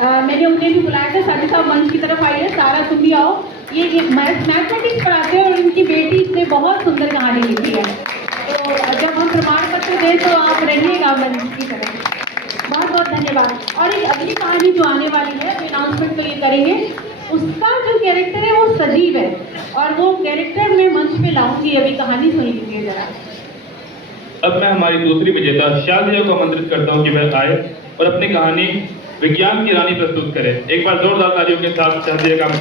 मैंने उन्हें भी बुलाया था। साजिद साहब मंच की तरफ आइए। सारा तुम भी आओ। ये मैथमेटिक्स पढ़ाते हैं और इनकी बेटी ने बहुत सुंदर कहानी लिखी है। तो जब हम प्रमाण पत्र दें तो आप रहिएगा मंच की तरफ। बहुत बहुत धन्यवाद। और एक अगली कहानी जो आने वाली है, अनाउंसमेंट तो ये करेंगे, उसका जो कैरेक्टर है वो सजीव है और वो कैरेक्टर मैं मंच पे लाऊंगी। अभी कहानी सुन लीजिए जरा। अब मैं हमारी दूसरी विजेता शादिया को आमंत्रित करता हूँ कि वह आए और अपनी कहानी विज्ञान की रानी प्रस्तुत करे। एक बार जोरदार तालियों के साथ शादिया का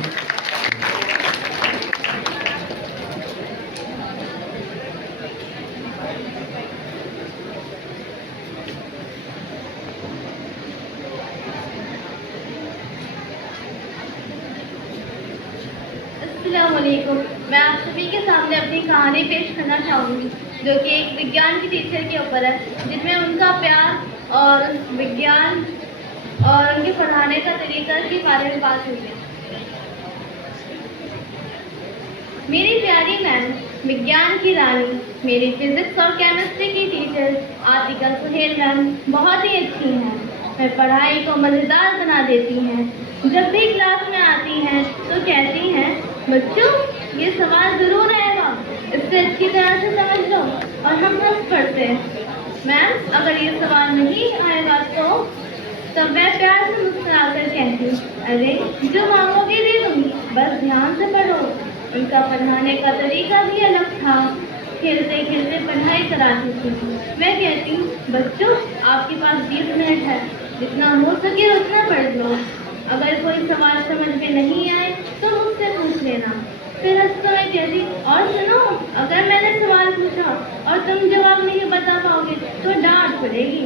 अस्सलामुअलैकुम। मैं आप सभी के सामने अपनी कहानी पेश करना चाहूँगी जो कि एक विज्ञान की टीचर के ऊपर है, जिसमें उनका प्यार और विज्ञान और उनके पढ़ाने का तरीका के बारे में बात हुई है। मेरी प्यारी मैम, विज्ञान की रानी, मेरी फिजिक्स और केमिस्ट्री की टीचर आतिका सुहेल मैम बहुत ही अच्छी हैं। वे पढ़ाई को मज़ेदार बना देती हैं। जब भी क्लास में आती हैं तो कहती हैं, बच्चों ये सवाल ज़रूर आएगा, इससे अच्छी तरह से समझ लो। और हम हंस पढ़ते हैं। मैम अगर ये सवाल नहीं आएगा तो तब मैं प्यार से मुस्कुराकर कहती हूँ, अरे जो मांगोगे दे दूँगी, बस ध्यान से पढ़ो। उनका पढ़ाने का तरीका भी अलग था। खेलते खेलते पढ़ाई कराती थी। मैं कहती हूँ, बच्चों आपके पास 20 मिनट है, जितना हो सके उतना पढ़ लो। अगर कोई सवाल समझ में नहीं आए तो मुझसे पूछ लेना। फिर हंसकर मैं कहती, और सुनो, अगर मैंने सवाल पूछा और तुम जवाब नहीं बता पाओगे तो डांट पड़ेगी।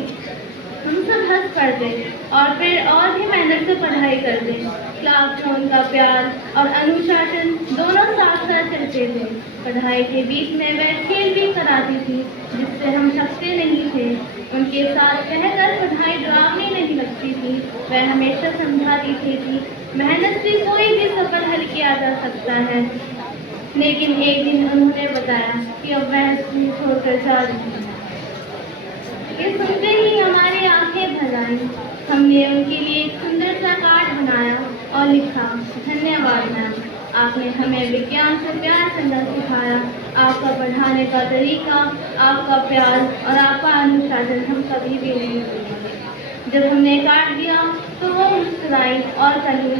हम सब हंस पड़ते और फिर और भी मेहनत से पढ़ाई करते। क्लास में उनका प्यार और अनुशासन दोनों साथ साथ चलते थे। पढ़ाई के बीच में वह खेल भी कराती थी जिससे हम थकते नहीं थे। उनके साथ रहकर पढ़ाई डरावनी नहीं लगती थी। वह हमेशा समझाती थी कि मेहनत से कोई भी सफर हल किया जा सकता है। लेकिन एक दिन उन्होंने बताया कि अब वह स्कूल छोड़कर जा रही है। ये सुनते ही हमारी आंखें भर आई। हमने उनके लिए एक सुंदर सा कार्ड बनाया और लिखा, धन्यवाद मैम, आपने हमें विज्ञान से प्यार करना सिखाया। आपका पढ़ाने का तरीका, आपका प्यार और आपका अनुशासन हम कभी भी नहीं भूलेंगे। जब हमने कार्ड दिया तो वो मुस्कुराई और कही,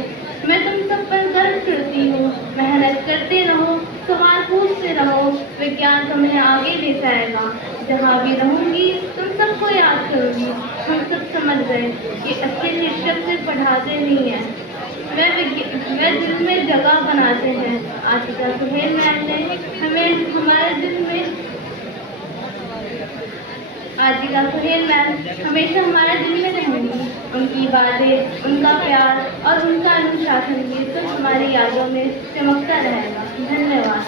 मैं तुम सब पर गर्व करती हूँ। मेहनत करते रहो, सवाल पूछते रहो, विज्ञान तुम्हें आगे ले जाएगा। जहाँ भी रहूंगी तुम सबको याद करूंगी। हम सब समझ गए कि अच्छे शिक्षक सिर्फ पढ़ाते नहीं हैं, वे दिल में जगह बनाते हैं। आतिका सुहेल मैम ने हमें हमारे दिल में आतिका सुहेल मैम हमेशा हमारे दिल में रहेंगी। उनकी बातें, उनका प्यार और उनका अनुशासन ये सब हमारी यादों में चमकता रहेगा। धन्यवाद।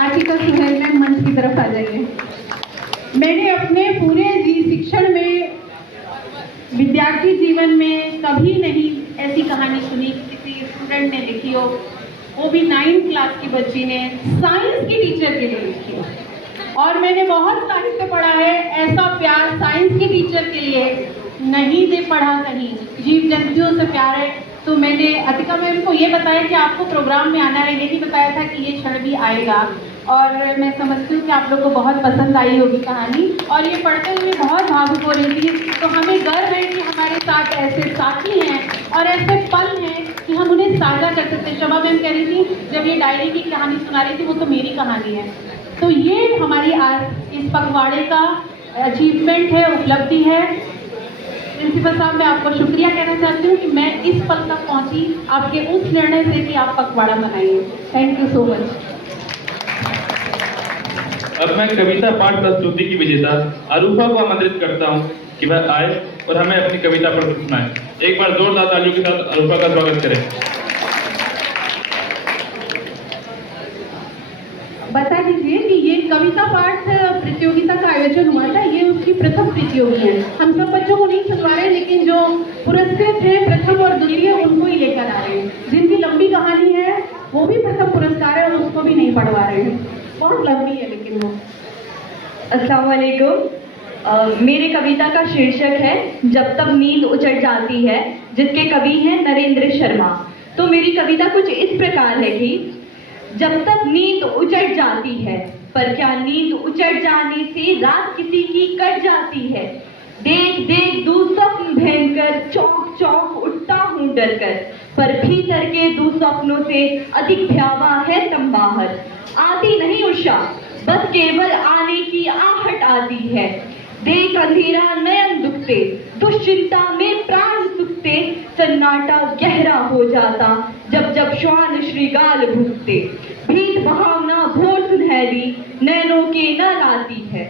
आतिका सुहेल मैम मंच की तरफ आ जाइए। मैंने अपने पूरे शिक्षण में, विद्यार्थी जीवन में कभी नहीं ऐसी कहानी सुनी कि किसी स्टूडेंट ने लिखी हो, वो भी 9th क्लास की बच्ची ने साइंस की टीचर के लिए लिखी हो। और मैंने बहुत साहित्य पढ़ा है, ऐसा प्यार साइंस की टीचर के लिए नहीं दे पढ़ा कहीं। जीव जंतुओं से प्यार है। तो मैंने अतिका मैम को ये बताया कि आपको प्रोग्राम में आना है, ये भी बताया था कि ये क्षण भी आएगा। और मैं समझती हूँ कि आप लोग को बहुत पसंद आई होगी कहानी, और ये पढ़ते हुए बहुत भावुक हो रही थी। तो हमें गर्व है कि हमारे साथ ऐसे साथी हैं और ऐसे पल हैं कि हम उन्हें साझा कर सकते हैं। शोभा मैम कह रही थी जब ये डायरी की कहानी सुना रही थी, वो तो मेरी कहानी है। तो ये हमारी आज इस पखवाड़े का अचीवमेंट है, उपलब्धि है। प्रिंसिपल साहब, मैं आपको शुक्रिया कहना चाहती हूँ कि मैं इस पल तक पहुँची आपके उस निर्णय से कि आप पखवाड़ा मनाइए। Thank you so much. अब मैं कविता पाठ प्रस्तुति की विजेता अरूफा को आमंत्रित करता हूँ कि वह आए और हमें अपनी कविता पढ़ सुनाए। एक बार जोरदार तालियों के साथ अरूफा का स्वागत करें। बता दीजिए कि ये कविता पाठ प्रतियोगिता का आयोजन हुआ था, ये उसकी प्रथम प्रतियोगी है। हम सब बच्चों को नहीं सुनवा रहे, लेकिन जो पुरस्कृत है प्रथम और द्वितीय उनको ही लेकर आ रहे हैं। जिनकी लंबी कहानी है वो भी प्रथम पुरस्कार है और उसको भी नहीं पढ़वा रहे हैं। बहुत लंबी है लेकिन वो। अस्सलाम वालेकुम। मेरे कविता का शीर्षक है जब तक नींद उचट जाती है, जिसके कवि हैं नरेंद्र शर्मा। तो मेरी कविता कुछ इस प्रकार है कि जब तक नींद उचट जाती है, पर क्या नींद उचट जाने से रात किसी की कट जाती है। देख देख दुस्वप्न भयंकर, चौंक चौंक उठता हूँ डरकर, पर भीतर के दुस्वप्नों से अधिक भयावह है तंबाहर। आती नहीं उषा, बस केवल आने की आहट आती है। देख अंधेरा नयन दुखते, दुश्चिंता में प्राण सुखते, सन्नाटा गहरा हो जाता जब जब श्वान श्रीगाल भूखते। भीत भावना भोर सुनहरी नैनों के न लाती है।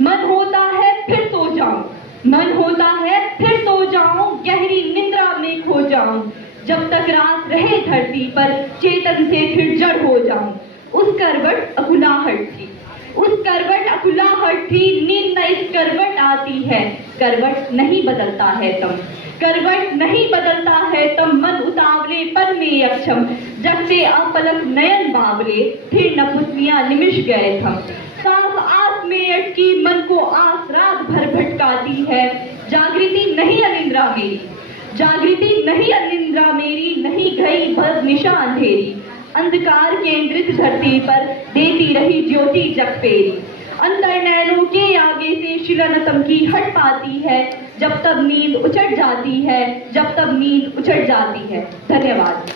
मन होता है फिर सो जाऊं, मन होता है फिर सो जाऊं, गहरी निद्रा में खो जाऊं। जब तक रात रहे धरती पर, चेतन से फिर जड़ हो जाऊं। उस करवट अकुलाहट थी, उस करवट अकुलाहट थी, नींद न इस करवट आती है। करवट नहीं बदलता है तम, करवट नहीं बदलता है तम, मन उतावले पल में अक्षम। जगते अपलक नयन बावले, फिर न पुतलियां निमिष गए थम। सांस आस में अटकी मन को आस रात भर भटकाती है। जागृति नहीं अनिद्रा मेरी, जागृति नहीं अनिद्रा मेरी, नहीं गई बस निशा अंधेरी। अंधकार केंद्रित धरती पर देती रही ज्योति जग फेरी। अंतर नैनों के आगे से शिलानतम की हट पाती है, जब तब नींद उचट जाती है, जब तब नींद उचट जाती है। धन्यवाद।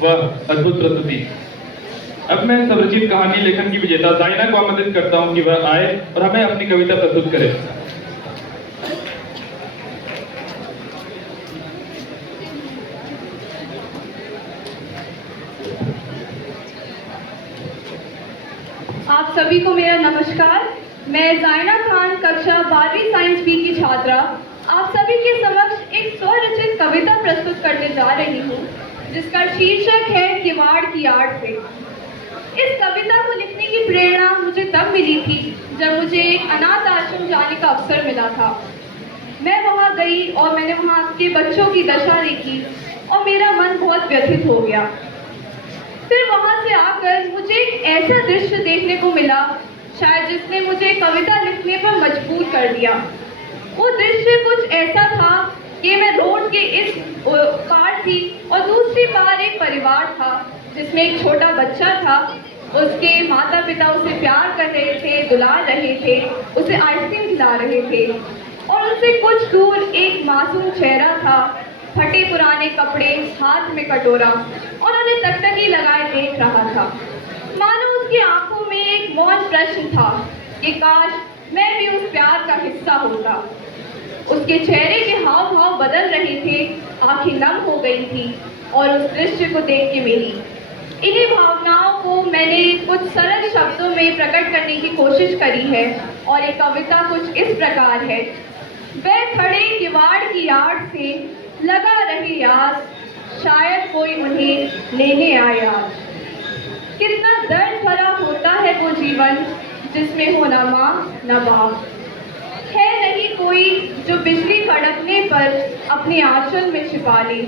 वह अद्भुत प्रस्तुति। अब मैं स्वरचित कहानी लेखन की विजेता जाइना को आमंत्रित करता हूं कि वह आए और हमें अपनी कविता प्रस्तुत करे। आप सभी को मेरा नमस्कार। मैं जाइना खान कक्षा 12वीं साइंस बी की छात्रा आप सभी के समक्ष एक स्वरचित कविता प्रस्तुत करने जा रही हूँ, जिसका शीर्षक है किवाड़ की आड़ से। इस कविता को लिखने की प्रेरणा मुझे तब मिली थी जब मुझे एक अनाथ आश्रम जाने का अवसर मिला था। मैं वहाँ गई और मैंने वहाँ के बच्चों की दशा देखी और मेरा मन बहुत व्यथित हो गया। फिर वहाँ से आकर मुझे एक ऐसा दृश्य देखने को मिला शायद जिसने मुझे कविता लिखने पर मजबूर कर दिया। वो दृश्य कुछ ऐसा था कि मैं रोड के इस पार थी और दूसरी पार एक परिवार था जिसमें एक छोटा बच्चा था। उसके माता पिता उसे प्यार कर रहे थे, दुला रहे थे, उसे आइसक्रीम खिला रहे थे और उससे कुछ दूर एक मासूम चेहरा था, फटे पुराने कपड़े, हाथ में कटोरा और उन्हें टकटकी लगाए देख रहा था। मानो उसकी आंखों में एक मौन प्रश्न था कि काश मैं भी उस प्यार का हिस्सा होता। उसके चेहरे के हाव भाव बदल रहे थे, आंखें नम हो गई थी और उस दृश्य को देख के मेरी इन्हीं भावनाओं को मैंने कुछ सरल शब्दों में प्रकट करने की कोशिश करी है और ये कविता कुछ इस प्रकार है। वह खड़े किवाड़ की आड़ से लगा रही आस, शायद कोई उन्हें लेने आए आज। कितना दर्द भरा होता है वो जीवन जिसमें हो ना माँ न बाप। है नहीं कोई जो बिजली कड़कने पर अपने आंचल में छिपा ले,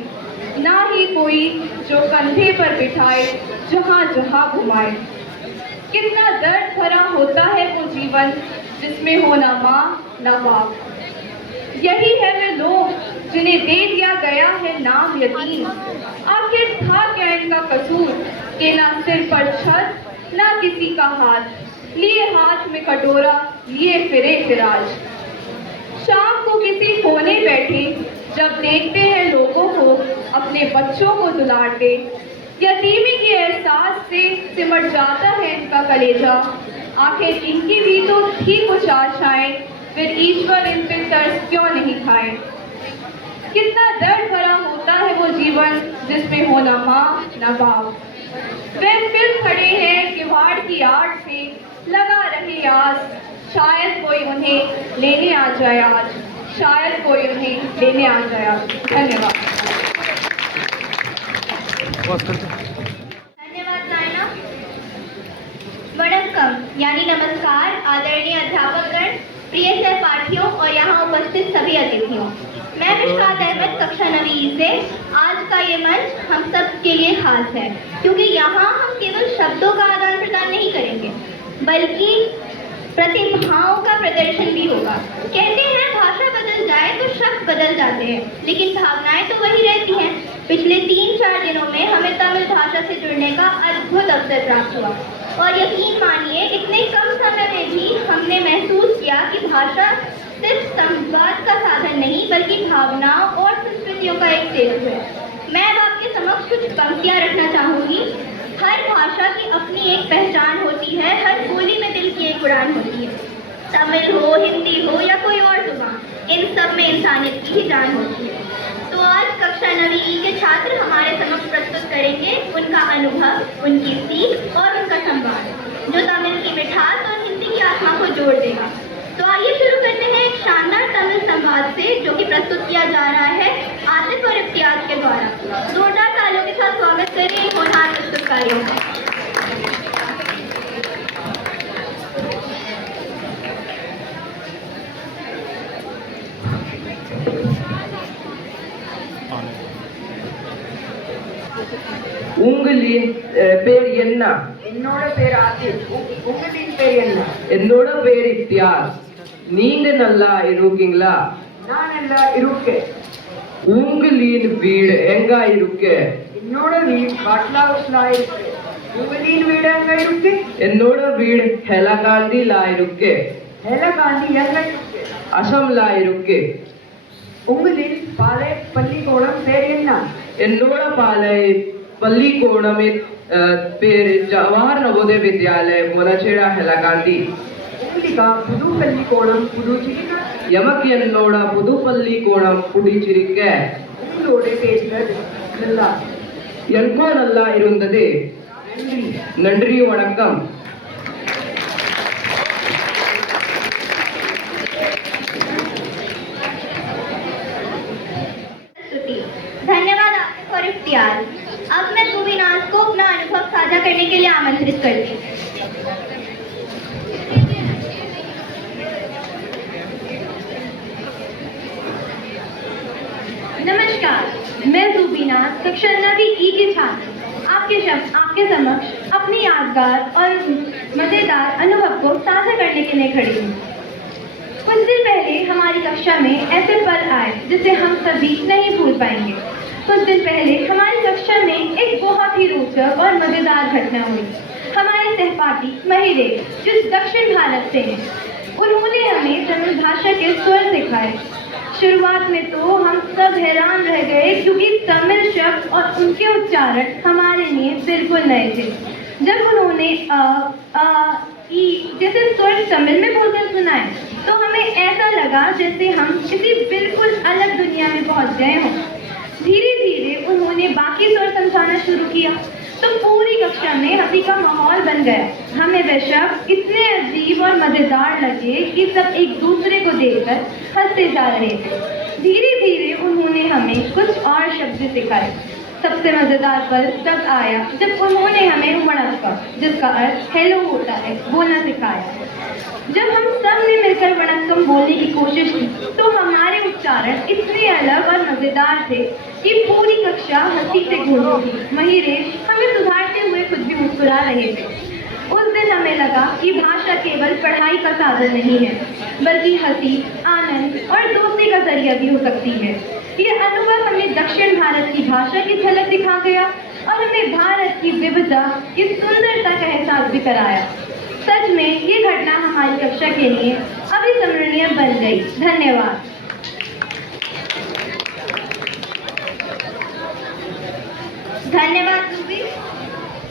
ना ही कोई जो कंधे पर बिठाए जहाँ जहाँ घुमाए। कितना दर्द भरा होता है वो जीवन जिसमें हो ना माँ न बाप। यही है वे लोग जिन्हें दे दिया गया है नाम यतीम। आखिर था क्या इनका कसूर कि ना सिर पर छत ना किसी का हाथ, लिए हाथ में कटोरा लिए फिरे फिराज। शाम को किसी कोने बैठे जब देखते हैं लोगों को अपने बच्चों को दुलारते, यतीमी के एहसास से सिमट जाता है इनका कलेजा। आखिर इनकी भी तो थी कुछ आशाएं, फिर ईश्वर इन पे तरस क्यों नहीं खाए। कितना दर्द भरा होता है वो जीवन जिसमें हो ना माँ न बाप। वे फिर खड़े हैं किवाड़ की आड़ से लगा रहे आस, शायद कोई उन्हें लेने आ जाए आज, शायद कोई उन्हें लेने आ जाए आज। धन्यवाद। धन्यवाद जाइना। वणक्कम यानी नमस्कार आदरणीय अध्यापकगण, प्रिय सहपाठियों और यहाँ उपस्थित सभी अतिथियों। मैं मिशकात अहमद कक्षा 9वीं से। आज का ये मंच हम सब के लिए खास है क्योंकि यहाँ हम केवल शब्दों का आदान प्रदान नहीं करेंगे बल्कि प्रतिभाओं का प्रदर्शन भी होगा। कहते हैं भाषा बदल जाए तो शब्द बदल जाते हैं, लेकिन भावनाएं तो वही रहती हैं। पिछले 3-4 दिनों में हमें तमिल भाषा से जुड़ने का अद्भुत अवसर प्राप्त हुआ और यकीन मानिए इतने कम समय में भी हमने महसूस किया कि भाषा सिर्फ संवाद का साधन नहीं बल्कि भावनाओं और संस्कृतियों का एक सेतु है। मैं अब आपके समक्ष कुछ पंक्तियां रखना चाहूँगी। हर भाषा की अपनी एक पहचान होती है, हर बोली में दिल की एक उड़ान होती है। तमिल हो, हिंदी हो या कोई और जुबान, इन सब में इंसानियत की ही जान होती है। तो आज कक्षा 9वीं के छात्र हमारे समक्ष प्रस्तुत करेंगे उनका अनुभव, उनकी सीख और उनका संवाद, जो तमिल की मिठास और हिंदी की आत्मा को जोड़ देगा। तो आइए शुरू करते हैं एक शानदार तमिल संवाद से जो कि प्रस्तुत किया जा रहा है आतिफ और इम्तियाज के द्वारा। जोरदार तालियों के साथ स्वागत करें होनहार प्रस्तुतकारियों का। உங்களின் பேர் என்ன? என்னோட பேர் ஆதித். உங்களின் பேர் என்ன? என்னோட பேர் இத்தியாஸ். நீங்க நல்லா இருக்கீங்களா? நான் நல்லா இருக்கேன். உங்களின் வீடு எங்க இருக்கு? என்னோட வீடு பாட்லா ஹவுஸ்ல இருக்கு. உங்களின் வீடு எங்க இருக்கு? என்னோட வீடு ஹெலகாந்தில இருக்கு. ஹெலகாந்தி எங்க இருக்கு? அசம்ல இருக்கு. உங்களின் பாலை பள்ளிக்கூடம் பேர் என்ன? என்னோட பாலை பள்ளிக்கூடம் फिर जवाहर नवोदय विद्यालय मोनाचेड़ा हेलाकांडी मूलिका पुदुपल्लीकोणम पुदुचेरी यमक एन्नोड पुदुपल्लीकोणम पुडुचेरी उंगलोडे पेटलर नल्ला एनको नल्ला इरुंददे नंड्री वणक्कम धन्यवाद आपके फॉर इख्तियार। अब मैं रूबीनाज को अपना अनुभव साझा करने के लिए आमंत्रित करती हूँ। नमस्कार, मैं रूबीनाज कक्षा 9वीं ई की छात्र आपके समक्ष अपनी यादगार और मजेदार अनुभव को साझा करने के लिए खड़ी हूँ। कुछ दिन पहले हमारी कक्षा में ऐसे पल आए जिसे हम सभी नहीं भूल पाएंगे। कुछ दिन पहले हमारी कक्षा में एक बहुत ही रोचक और मजेदार घटना हुई। हमारे सहपाठी महिरेश जो दक्षिण भारत से हैं, उन्होंने हमें तमिल भाषा के स्वर सिखाए। शुरुआत में तो हम सब हैरान रह गए क्योंकि तमिल शब्द और उनके उच्चारण हमारे लिए बिल्कुल नए थे। जब उन्होंने ई जैसे स्वर तमिल में बोलकर सुनाए तो हमें ऐसा लगा जैसे हम किसी बिल्कुल अलग दुनिया में पहुंच गए हों। धीरे धीरे उन्होंने बाकी स्वर समझाना शुरू किया तो पूरी कक्षा में हंसी का माहौल बन गया। हमें वे शब्द इतने अजीब और मजेदार लगे कि सब एक दूसरे को देखकर हंसते जा रहे थे। धीरे धीरे उन्होंने हमें कुछ और शब्द सिखाए। सबसे मजेदार पल तब आया जब उन्होंने हमें वणक्कम, जिसका अर्थ हेलो होता है, बोलना सिखाया। जब हम सब ने मिलकर वणक्कम बोलने की कोशिश की तो हमारे उच्चारण इतने अलग और मजेदार थे कि पूरी कक्षा हंसी से गूंज उठी। महिरेश हमें सुधारते हुए खुद भी मुस्कुरा रहे थे। उस दिन हमें लगा कि भाषा केवल पढ़ाई का साधन नहीं है, बल्कि हंसी, आनंद और दोस्ती का जरिया भी हो सकती है। ये अनुभव हमें दक्षिण भारत की भाषा की झलक दिखा गया और हमें भारत की विविधता की सुंदरता का एहसास भी कराया। सच में ये घटना हमारी कक्षा के लिए अविस्मरणीय बन गई। धन्यवाद। धन्यवाद रूबी।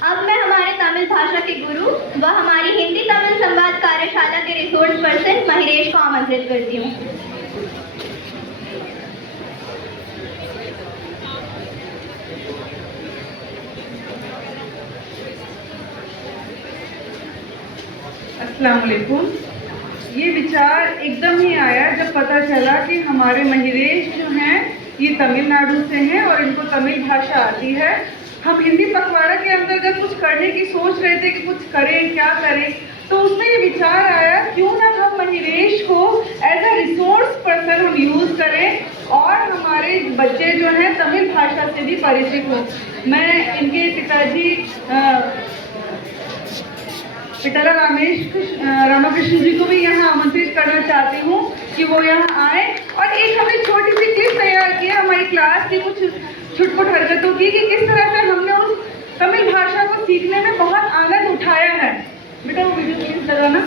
अब मैं हमारे तमिल भाषा के गुरु व हमारी हिंदी तमिल संवाद कार्यशाला के रिसोर्स पर्सन महिरेश को आमंत्रित करती हूँ। अस्सलाम वालेकुम। ये विचार एकदम ही आया जब पता चला कि हमारे महिरेश जो हैं ये तमिलनाडु से हैं और इनको तमिल भाषा आती है। हम हिंदी पखवाड़ा के अंतर्गत कुछ करने की सोच रहे थे कि कुछ करें, क्या करें, तो उसमें ये विचार आया क्यों ना हम महिरेश को एज अ रिसोर्स पर्सन हम यूज़ करें और हमारे बच्चे जो हैं तमिल भाषा से भी परिचित हों। मैं इनके पिताजी पिटारा रामाकृष्ण जी को भी यहाँ आमंत्रित करना चाहती हूँ कि वो यहाँ आए और एक हमने छोटी सी क्लिप तैयार की है हमारी क्लास की कुछ छुटपुट हरकतों की कि किस तरह से हमने उस तमिल भाषा को सीखने में बहुत आनंद उठाया है। बेटा वो वीडियो प्लीज लगाना।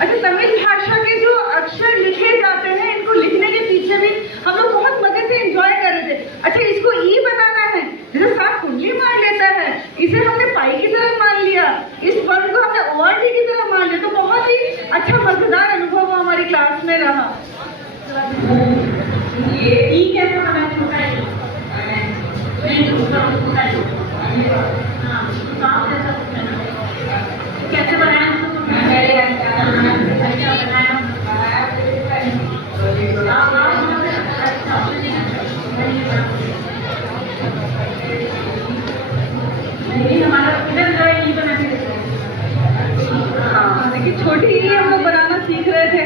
अच्छा, तमिल भाषा के जो अक्षर लिखे जाते हैं इनको लिखने के पीछे भी हम लोग बहुत मजे से एंजॉय कर रहे थे। अच्छा, इसको ई बनाना है, जैसे सांप कुंडली मान लेता है, इसे हमने पाई की तरह मान लिया, इस वर्ड को हमने ओआरटी की तरह मान लिया, तो बहुत ही अच्छा मजेदार अनुभव हमारी क्लास में रहा। ये ई कैसे बनाना कैसे बनाया देखिए, छोटी ही हम लोग बनाना सीख रहे थे।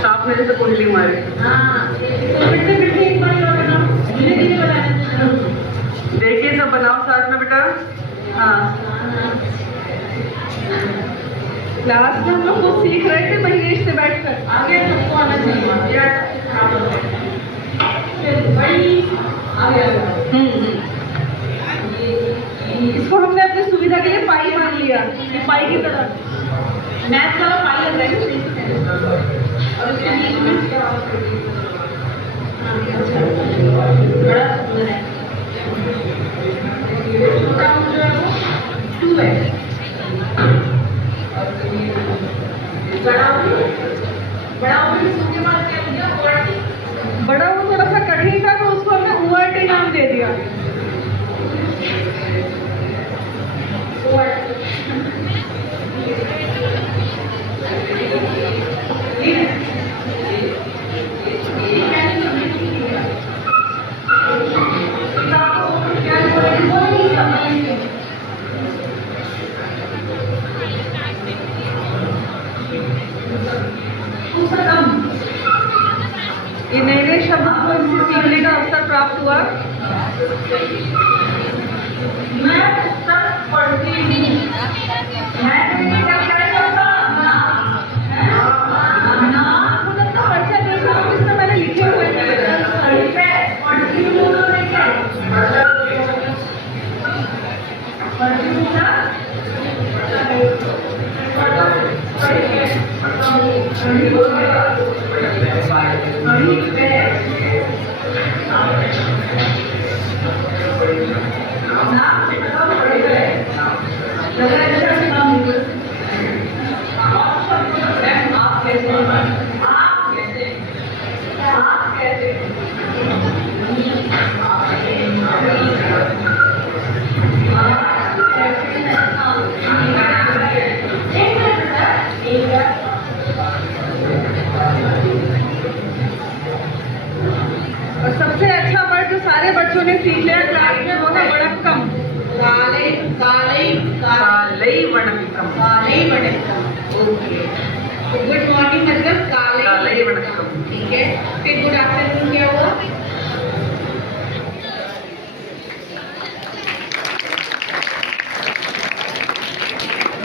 सांप मेरे से कुंडली मारे। देखिए, सब बनाओ साथ में बेटा। हाँ, क्लास में हम लोग कुछ सीख रहे थे महिरेश से बैठकर। आगे सबको आना चाहिए। इसको हमने अपनी सुविधा के लिए पाई मान लिया, पाई की तरह। मैथ का फाइल लग रहा है और उसके बीच में बड़ा सुंदर है। छोटा जो है वो 2 है, बड़ा उसके बाद क्या दिया? बड़ा वो थोड़ा सा कठिन था तो उसको हमने URT नाम दे दिया। ये नए नए शब्द को इनसे सीखने का अवसर प्राप्त हुआ। मैं पुस्तक पढ़ती हूँ, मैं क्या पर्चा देखा जिसमें मैंने लिखे हुए थे। और सबसे अच्छा वर्ड जो सारे बच्चों ने सीख लिया क्लास में वो था वणक्कम। काले काले काले वणक्कम। काले वणक्कम। ओके, गुड मॉर्निंग मतलब काले वणक्कम। ठीक है, फिर गुड आफ्टरनून क्या हुआ?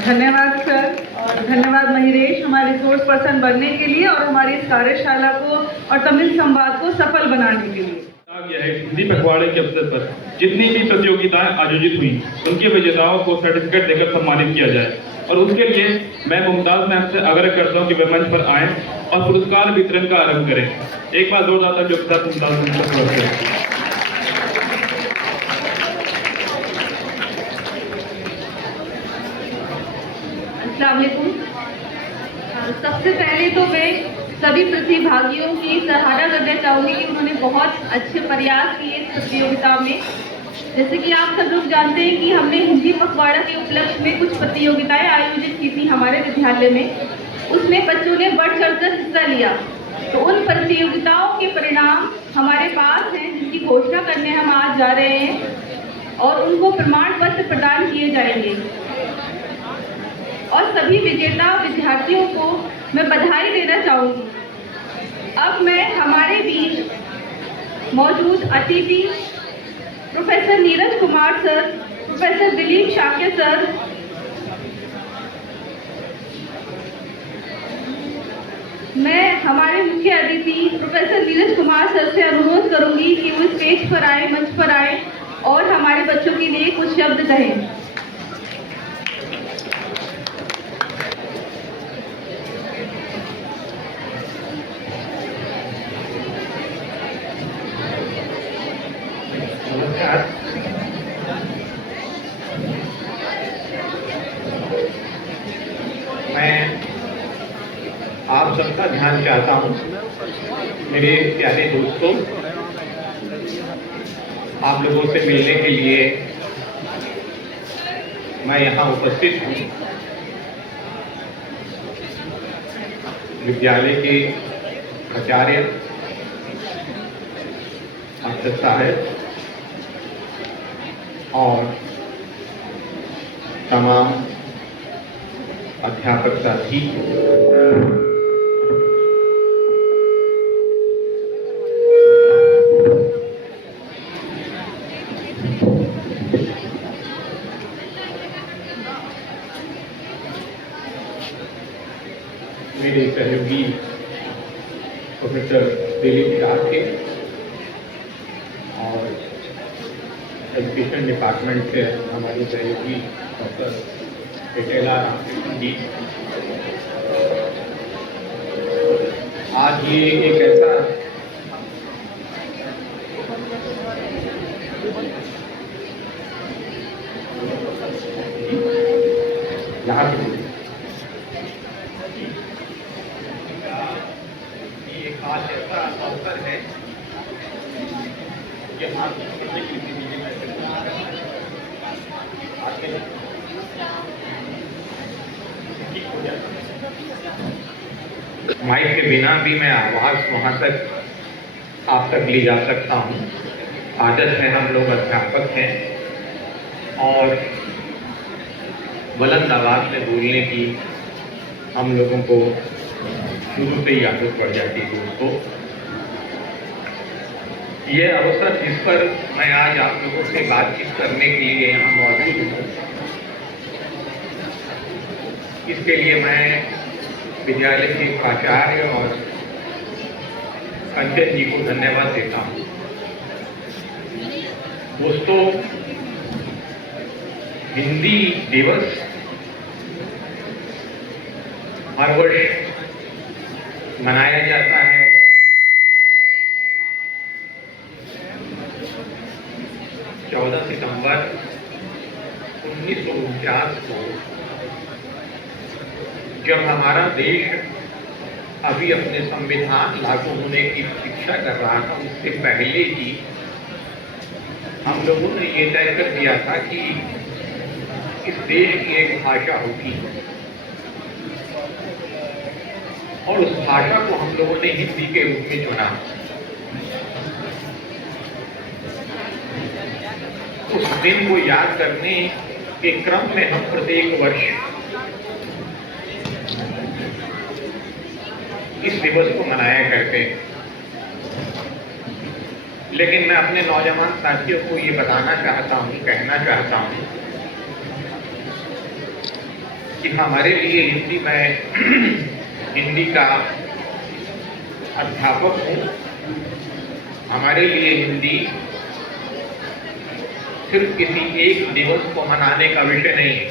धन्यवाद सर और धन्यवाद महेश हमारे रिसोर्स पर्सन बनने के लिए और हमारी इस कार्यशाला को और तमिल संवाद को सफल बनाने के लिए। यह है हिंदी पखवाड़े के अवसर पर जितनी भी प्रतियोगिताएं आयोजित हुई उनके विजेताओं को सर्टिफिकेट देकर सम्मानित किया जाए और उसके लिए मैं मुमताज मैम से आग्रह करता हूं कि वे मंच पर आएं और पुरस्कार वितरण का आरंभ करें। एक बार जोरदार तालियों के साथ मुमताज मैम का स्वागत करें। अस्सलाम वालेकुम। सबसे पहले तो मैं सभी प्रतिभागियों की सराहना करना चाहूँगी कि उन्होंने बहुत अच्छे प्रयास किए इस प्रतियोगिता में। जैसे कि आप सब लोग जानते हैं कि हमने हिंदी पखवाड़ा के उपलक्ष्य में कुछ प्रतियोगिताएं आयोजित की थी हमारे विद्यालय में, उसमें बच्चों ने बढ़ चढ़कर हिस्सा लिया। तो उन प्रतियोगिताओं के परिणाम हमारे पास हैं जिसकी घोषणा करने हम आज जा रहे हैं और उनको प्रमाण पत्र प्रदान किए जाएंगे और सभी विजेता विद्यार्थियों को मैं बधाई देना चाहूँगी। अब मैं हमारे बीच मौजूद अतिथि professor Neeraj Kumar sir, professor Dilip Shakya sir, मैं हमारे मुख्य अतिथि प्रोफेसर नीरज कुमार सर से अनुरोध करूंगी कि वो स्टेज पर आए, मंच पर आए और हमारे बच्चों के लिए कुछ शब्द कहें। नमस्कार। मैं आप सबका ध्यान चाहता हूँ। मेरे प्यारे दोस्तों, आप लोगों से मिलने के लिए मैं यहाँ उपस्थित हूँ। विद्यालय के आचार्य, मास्टर साहब और तमाम अध्यापक साथी, मेरे सहयोगी प्रोफेसर दिलीप शाक्य और एजुकेशन डिपार्टमेंट से हमारे सहयोगी डॉक्टर पेटेला रामकृष्ण जी, आज ये एक ऐसा यहाँ से ये एक आज ऐसा अवसर है कि आप माइक के बिना भी मैं आवाज वहां तक आप तक ले जा सकता हूँ। आदत है, हम लोग अध्यापक हैं और बुलंद आवाज में बोलने की हम लोगों को शुरू से ही आदत पड़ जाती है दोस्तों। ये अवसर जिस पर मैं आज आप लोगों से बातचीत करने के लिए यहाँ मौजूद हूँ, इसके लिए मैं विद्यालय के प्राचार्य और पंडित जी को धन्यवाद देता हूँ। दोस्तों, हिंदी दिवस हर वर्ष मनाया जाता है। सितंबर 1949 को जब हमारा देश अभी अपने संविधान लागू होने की प्रतीक्षा कर रहा था, उससे पहले ही हम लोगों ने ये तय कर दिया था कि इस देश की एक भाषा होगी और उस भाषा को हम लोगों ने हिंदी के रूप में चुना। उस दिन को याद करने के क्रम में हम प्रत्येक वर्ष इस दिवस को मनाया करते हैं। लेकिन मैं अपने नौजवान साथियों को ये बताना चाहता हूँ, कहना चाहता हूँ कि हमारे लिए हिंदी, मैं हिंदी का अध्यापक हूँ, हमारे लिए हिंदी सिर्फ किसी एक दिवस को मनाने का विषय नहीं है।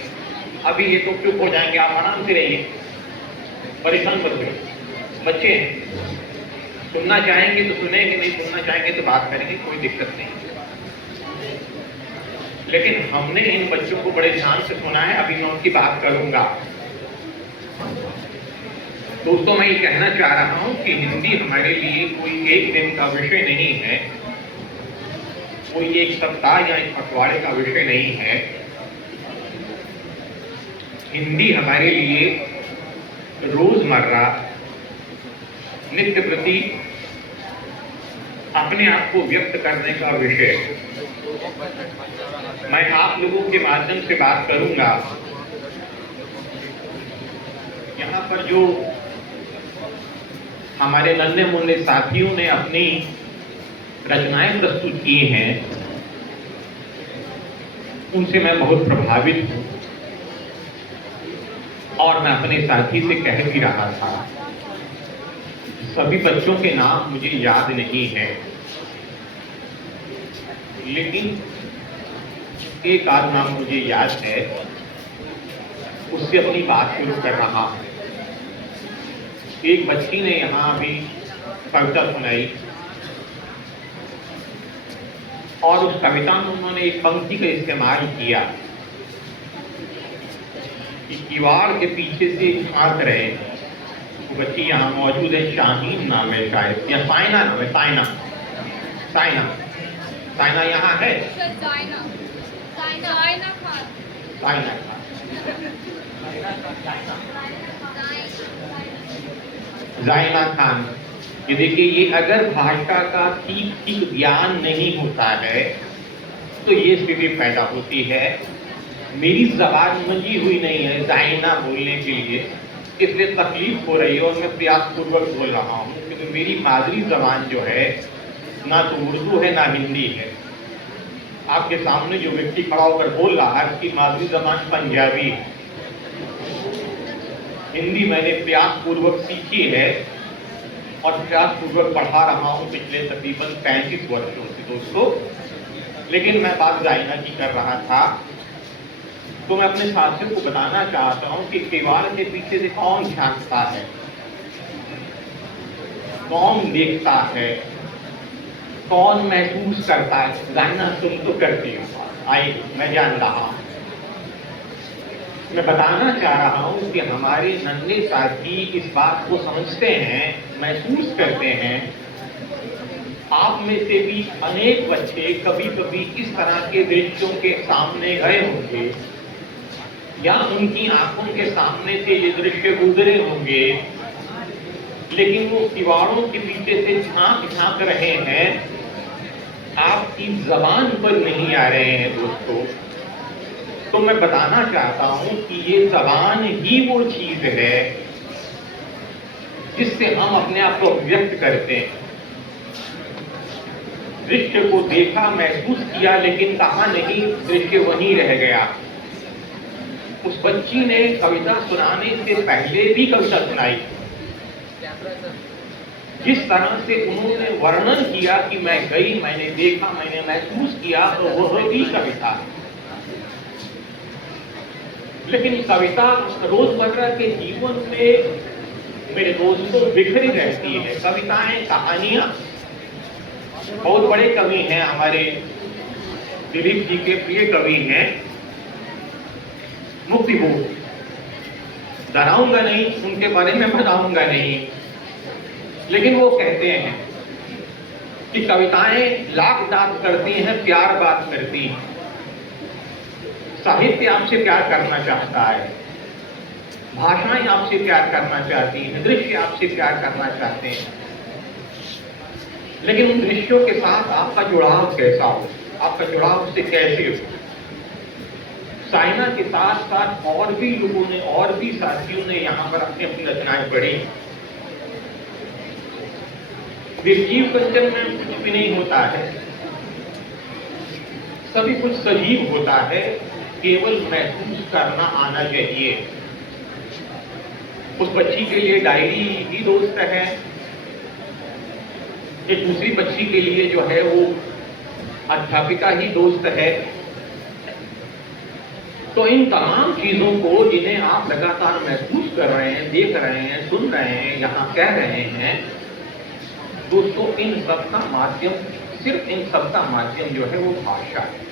अभी ये तो चुप हो जाएंगे, आप आराम से रहिए, परेशान मत होइए, बच्चे हैं, सुनना चाहेंगे तो सुनेंगे, नहीं सुनना चाहेंगे तो बात करेंगे, कोई दिक्कत नहीं। लेकिन हमने इन बच्चों को बड़े ध्यान से सुना है, अभी मैं उनकी बात करूंगा। दोस्तों, मैं ये कहना चाह रहा हूं कि हिंदी हमारे लिए कोई एक दिन का विषय नहीं है, कोई एक सप्ताह या एक पखवाड़े का विषय नहीं है। हिंदी हमारे लिए रोजमर्रा नित्य प्रति अपने आप को व्यक्त करने का विषय। मैं आप लोगों के माध्यम से बात करूंगा। यहाँ पर जो हमारे नन्हे मुन्ने साथियों ने अपनी रचनाएं प्रस्तुत की हैं, उनसे मैं बहुत प्रभावित हूं और मैं अपने साथी से कह भी रहा था। सभी बच्चों के नाम मुझे याद नहीं है, लेकिन एक आध नाम मुझे याद है, उससे अपनी बात शुरू कर रहा हूं। एक बच्ची ने यहाँ अभी कविता सुनाई और उस कविता में उन्होंने एक पंक्ति का इस्तेमाल किया कि दीवार के पीछे से झांक रहे। वो बच्ची यहाँ मौजूद है, शाहीन नाम है शायद, या साइना नाम है, साइना साइना यहाँ है, साइना जाइना खान। ये देखिए, ये अगर भाषा का ठीक ज्ञान नहीं होता है तो ये स्थिति पैदा होती है। मेरी जबान मंजी हुई नहीं है जाइना बोलने के लिए, इसलिए तकलीफ हो रही है और मैं प्रयासपूर्वक बोल रहा हूँ, क्योंकि मेरी मादरी जबान जो है ना तो उर्दू है ना हिंदी है। आपके सामने जो व्यक्ति खड़ा होकर बोल रहा है उसकी मादरी जबान पंजाबी है। हिंदी मैंने प्रयासपूर्वक सीखी है और प्रयासपूर्वक पढ़ा रहा हूँ पिछले तकरीबन 35 वर्षों से दोस्तों। लेकिन मैं बात जाइना की कर रहा था, तो मैं अपने साथियों को बताना चाहता हूँ कि दीवार के पीछे से कौन झांकता है। कौन देखता है, कौन महसूस करता है। जानना तुम तो करती हो, आई मैं जान रहा हूं। मैं बताना चाह रहा हूं कि हमारे नन्हे साथी इस बात को समझते हैं, महसूस करते हैं। आप में से भी अनेक बच्चे कभी कभी इस तरह के दृश्यों के सामने गए होंगे या उनकी आंखों के सामने से ये दृश्य गुजरे होंगे, लेकिन वो किवाड़ों के पीछे से झांक झांक रहे हैं, आपकी जबान पर नहीं आ रहे हैं दोस्तों। तो मैं बताना चाहता हूं कि ये जबान ही वो चीज है जिससे हम अपने आप को व्यक्त करते हैं। दृश्य को देखा, महसूस किया, लेकिन कहा नहीं, दृश्य वहीं रह गया। उस बच्ची ने कविता सुनाने से पहले भी कविता सुनाई। जिस तरह से उन्होंने वर्णन किया कि मैं गई, मैंने देखा, मैंने महसूस किया, तो वह भी कविता है। लेकिन कविता रोजमर्रा के जीवन में मेरे दोस्तों बिखरी रहती है। कविताएं, कहानियां, बहुत बड़े कवि हैं हमारे दिलीप जी के प्रिय कवि हैं मुक्तिबोध। डराऊंगा नहीं, उनके बारे में बताऊंगा नहीं, लेकिन वो कहते हैं कि कविताएं लाख बात करती हैं, प्यार बात करती हैं। साहित्य आपसे प्यार करना चाहता है, भाषाएं आपसे प्यार करना चाहती हैं, दृश्य आपसे प्यार करना चाहते हैं, लेकिन उन दृश्यों के साथ आपका जुड़ाव कैसा हो, आपका जुड़ाव उससे कैसे हो। साइना के साथ साथ और भी लोगों ने, और भी साथियों ने यहाँ पर अपनी अपनी रचनाएं पढ़ी। निर्जीव कंचन में कुछ भी नहीं होता है, सभी कुछ सजीव होता है, केवल महसूस करना आना चाहिए। उस बच्ची के लिए डायरी ही दोस्त है, एक दूसरी बच्ची के लिए जो है वो अध्यापिका ही दोस्त है। तो इन तमाम चीजों को जिन्हें आप लगातार महसूस कर रहे हैं, देख रहे हैं, सुन रहे हैं, यहाँ कह रहे हैं दोस्तों, इन सब का माध्यम, सिर्फ इन सब का माध्यम जो है वो भाषा है।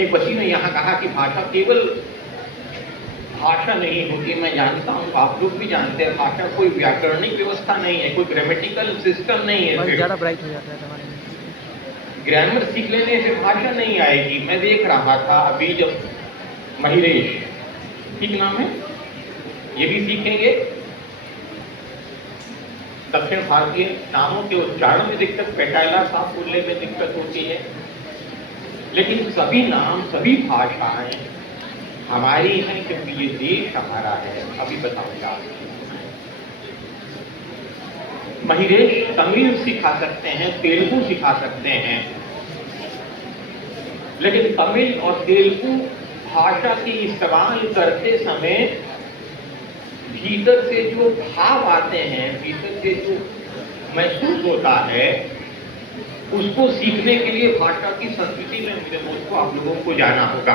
एक बच्ची ने यहाँ कहा कि भाषा केवल भाषा नहीं होती। मैं जानता हूँ, आप लोग भी जानते हैं, भाषा कोई व्याकरणिक व्यवस्था नहीं है, कोई ग्रामेटिकल सिस्टम नहीं है। ज़्यादा ब्राइट हो जाता है हमारे में। ग्रामर सीख लेने से भाषा नहीं आएगी। मैं देख रहा था अभी जब महिरेश, ठीक नाम है, ये भी सीखेंगे। दक्षिण भारतीय नामों के उच्चारण में दिक्कत, पेटाइला साफ बोलने में दिक्कत होती है, लेकिन सभी नाम, सभी भाषाएं हमारी हैं क्योंकि ये देश हमारा है। अभी बताऊंगा। महिरेश तमिल सिखा सकते हैं, तेलुगु सिखा सकते हैं, लेकिन तमिल और तेलुगु भाषा की इस्तेमाल करते समय भीतर से जो भाव आते हैं, भीतर से जो महसूस होता है, उसको सीखने के लिए भाषा की संस्कृति में मेरे दोस्तों आप लोगों को जाना होगा।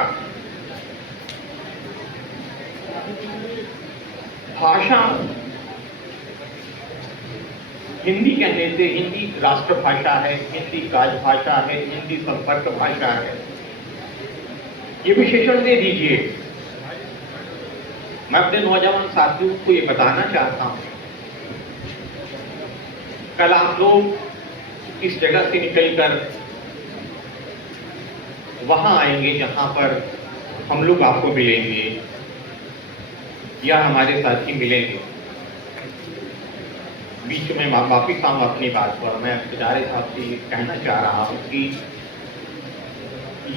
भाषा, हिंदी कहने से, हिंदी राष्ट्रभाषा है, हिंदी राजभाषा है, हिंदी संपर्क भाषा है, ये विशेषण दे दीजिए। मैं अपने नौजवान साथियों को ये बताना चाहता हूं, कल आप लोग इस जगह से निकलकर वहां आएंगे जहां पर हम लोग आपको मिलेंगे या हमारे साथी मिलेंगे। बीच में वापिस आऊं अपनी बात पर। मैं इदारे साहब से कहना चाह रहा हूं कि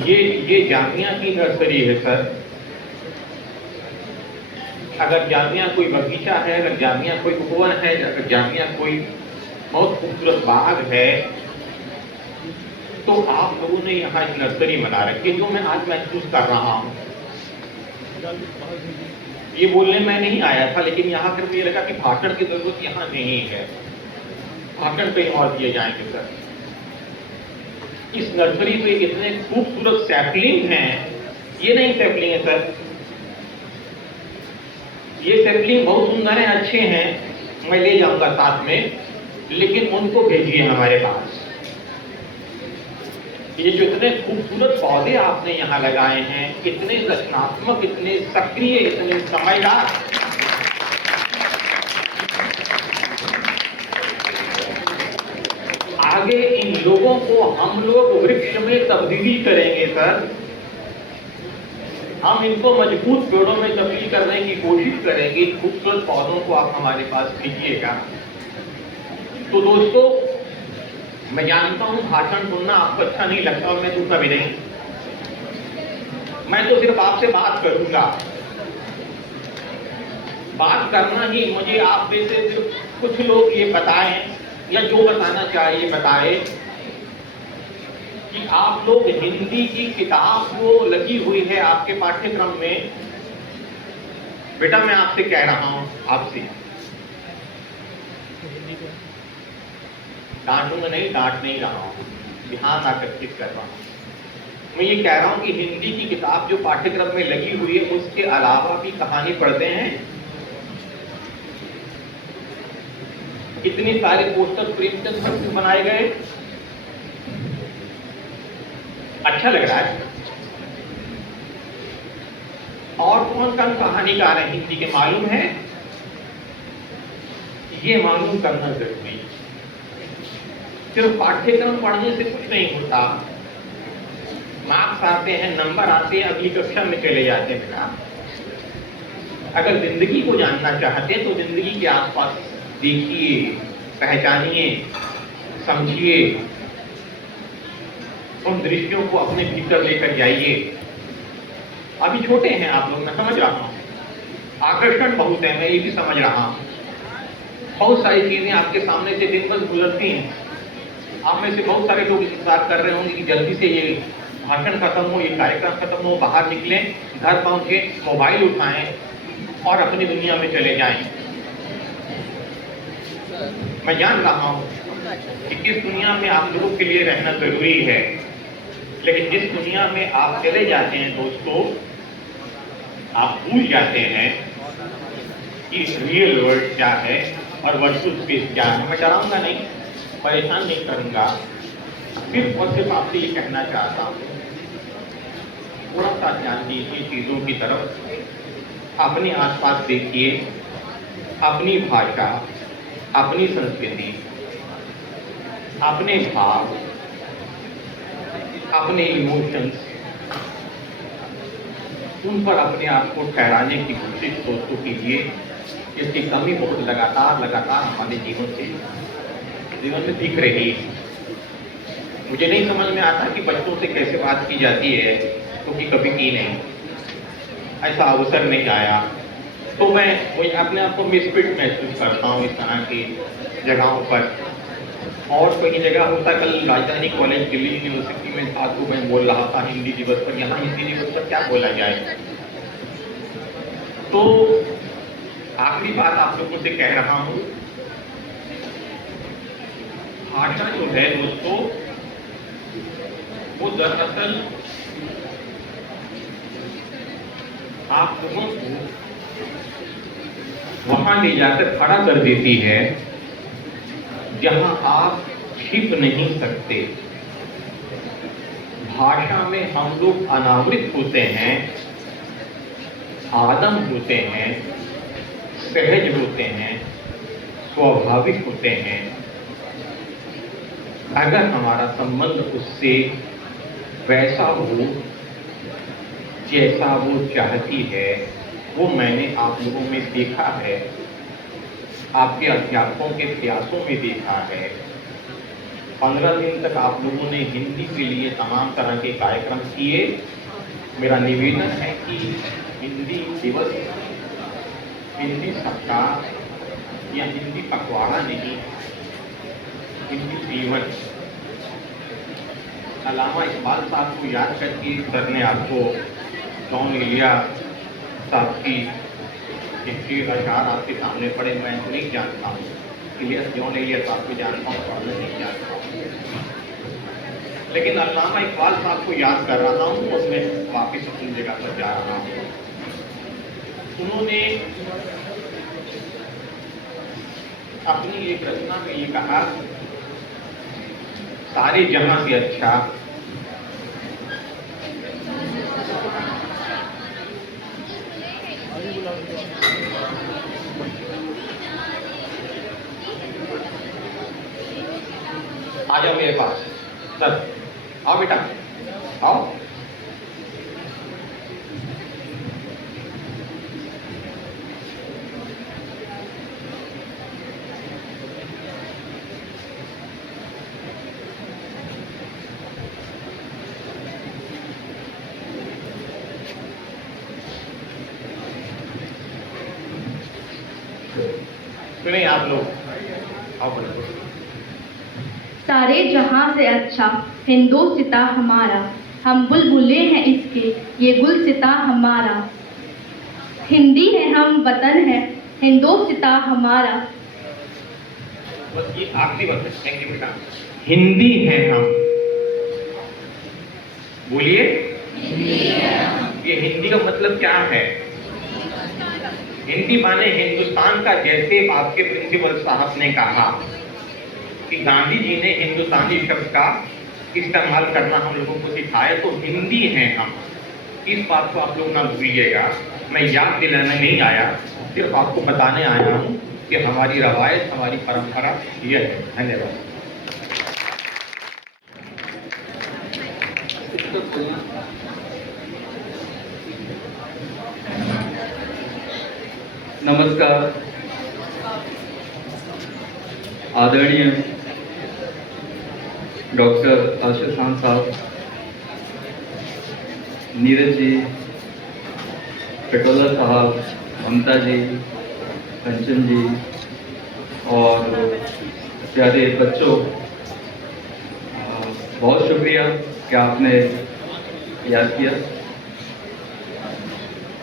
ये जामिया की नर्सरी है सर। अगर जामिया कोई बगीचा है, अगर जामिया कोई उपवन है, अगर जामिया कोई बहुत खूबसूरत बाग है, तो आप लोगों ने यहाँ एक नर्सरी बना रखी है, जो मैं आज महसूस कर रहा हूँ। ये बोलने में नहीं आया था, लेकिन यहाँ पर मुझे लगा कि भाषण की जरूरत यहाँ नहीं है, भाषण कहीं और दिए जाएंगे सर। इस नर्सरी पे इतने खूबसूरत सैपलिंग हैं, ये नहीं सैपलिंग है सर, ये सैपलिंग बहुत सुंदर हैं, अच्छे हैं, मैं ले जाऊंगा साथ में, लेकिन उनको भेजिए हमारे पास। ये जो इतने खूबसूरत पौधे आपने यहाँ लगाए हैं, इतने रचनात्मक, इतने सक्रिय, इतने समझदार, आगे इन लोगों को हम लोग वृक्ष में तब्दीली करेंगे सर। हम इनको मजबूत पेड़ों में तब्दील करने की कोशिश करेंगे। खूबसूरत पौधों को आप हमारे पास भेजिएगा। तो दोस्तों, मैं जानता हूं भाषण सुनना आपको अच्छा नहीं लगता और मैं दूसरा भी नहीं। मैं तो सिर्फ आपसे बात करूंगा। बात करना ही मुझे आप में से सिर्फ कुछ लोग ये बताएं, या जो बताना चाहिए बताए, कि आप लोग हिंदी की किताब जो लगी हुई है आपके पाठ्यक्रम में, बेटा मैं आपसे कह रहा हूं, आपसे डांटूंगा नहीं, डांट नहीं रहा हूं, ध्यान आकर्षित कर रहा हूं। मैं ये कह रहा हूं कि हिंदी की किताब जो पाठ्यक्रम में लगी हुई है, उसके अलावा भी कहानी पढ़ते हैं। इतनी सारे पोस्टर प्रेमचंद पर बनाए गए, अच्छा लग रहा है। और कौन कौन कहानीकार है हिंदी के मालूम है? ये मालूम करना जरूरी। सिर्फ पाठ्यक्रम पढ़ने से कुछ नहीं होता। मार्क्स आते हैं, नंबर आते हैं, अगली कक्षा में चले जाते हैं। बेटा अगर जिंदगी को जानना चाहते हैं तो जिंदगी के आसपास देखिए, पहचानिए, समझिए, उन दृश्यों को अपने भीतर लेकर जाइए। अभी छोटे हैं आप लोग, मैं समझ रहा हूं, आकर्षण बहुत है, मैं ये भी समझ रहा हूं। बहुत सारी चीजें आपके सामने से दिन भर गुजरती हैं। आप में से बहुत सारे लोग इंतजार कर रहे होंगे कि जल्दी से ये भाषण खत्म हो, ये कार्यक्रम खत्म हो, बाहर निकलें, घर पहुंचे, मोबाइल उठाएं और अपनी दुनिया में चले जाएं। मैं जान रहा हूं कि किस दुनिया में आप लोगों के लिए रहना जरूरी है, लेकिन जिस दुनिया में आप चले जाते हैं दोस्तों, आप भूल जाते हैं कि रियल वर्ल्ड क्या है और वर्चुअल स्पेस क्या है। मैं डराऊंगा नहीं, परेशान नहीं करूंगा, सिर्फ और सिर्फ आपसे ये कहना चाहता हूँ, थोड़ा सा ध्यान दीजिए चीज़ों की तरफ। अपने आसपास देखिए, अपनी भाषा, अपनी संस्कृति, अपने भाव, अपने इमोशंस, उन पर अपने आप को ठहराने की कोशिश दोस्तों कीजिए। इसकी कमी बहुत लगातार हमारे जीवन में दिख रही है। मुझे नहीं समझ में आता कि बच्चों से कैसे बात की जाती है, क्योंकि कभी की नहीं, ऐसा अवसर नहीं आया। तो मैं अपने आप को मिसफिट महसूस करता हूँ इस तरह की जगहों पर। और कई जगह होता, कल राजधानी कॉलेज दिल्ली यूनिवर्सिटी में था तो मैं बोल रहा था हिंदी दिवस पर। यहाँ हिंदी दिवस पर क्या बोला जाए? तो आखिरी बात आप लोगों से कह रहा हूँ, भाषा जो है दोस्तों, वो दरअसल आप लोगों को वहां ले जाकर खड़ा कर देती है जहां आप छिप नहीं सकते। भाषा में हम लोग अनावृत होते हैं, आदम होते हैं, सहज होते हैं, स्वाभाविक होते हैं। अगर हमारा संबंध उससे वैसा हो जैसा वो चाहती है, वो मैंने आप लोगों में देखा है, आपके अध्यापकों के प्रयासों में देखा है। 15 दिन तक आप लोगों ने हिंदी के लिए तमाम तरह के कार्यक्रम किए। मेरा निवेदन है कि हिंदी दिवस, हिंदी सप्ताह या हिंदी पखवाड़ा नहीं, हिंदी जीवन। अल्लामा इकबाल साहब को याद करके सर ने आपको जॉन एलिया साहब की एक अशार आपके सामने पढ़े। मैं नहीं जानता हूँ जॉन एलिया साहब को जानता हूँ, पढ़ना नहीं जानता हूँ, लेकिन अल्लामा इकबाल साहब को याद कर रहा हूँ और मैं वापिस अपनी जगह पर जा रहा हूँ। उन्होंने अपनी एक रचना में ये कहा, सारे जहां से अच्छा आ जाओ मेरे पास। सर आओ बेटा, आओ। सुनिए आप लोग, आओ बोलो। सारे जहां से अच्छा हिंदोसिता हमारा, हम बुलबुले हैं इसके ये गुलसिता हमारा। हिंदी है हम वतन है हिंदोसिता हमारा। बस ये आखिरी वक्त, थैंक यू बेटा। हिंदी है हम, बोलिए। ये हिंदी का मतलब क्या है? हिंदी माने हिंदुस्तान का। जैसे आपके प्रिंसिपल साहब ने कहा कि गांधी जी ने हिंदुस्तानी शब्द का इस्तेमाल करना हम लोगों को सिखाए, तो हिंदी है हम। इस बात को आप लोग ना भूलिएगा। मैं याद दिलाने नहीं आया, सिर्फ आपको बताने आया हूँ कि हमारी रवायत, हमारी परंपरा यह है। धन्यवाद। नमस्कार। आदरणीय डॉक्टर आशीष खान साहब, नीरज जी, पटोला साहब, ममता जी, कंचन जी और प्यारे बच्चों, बहुत शुक्रिया कि आपने याद किया।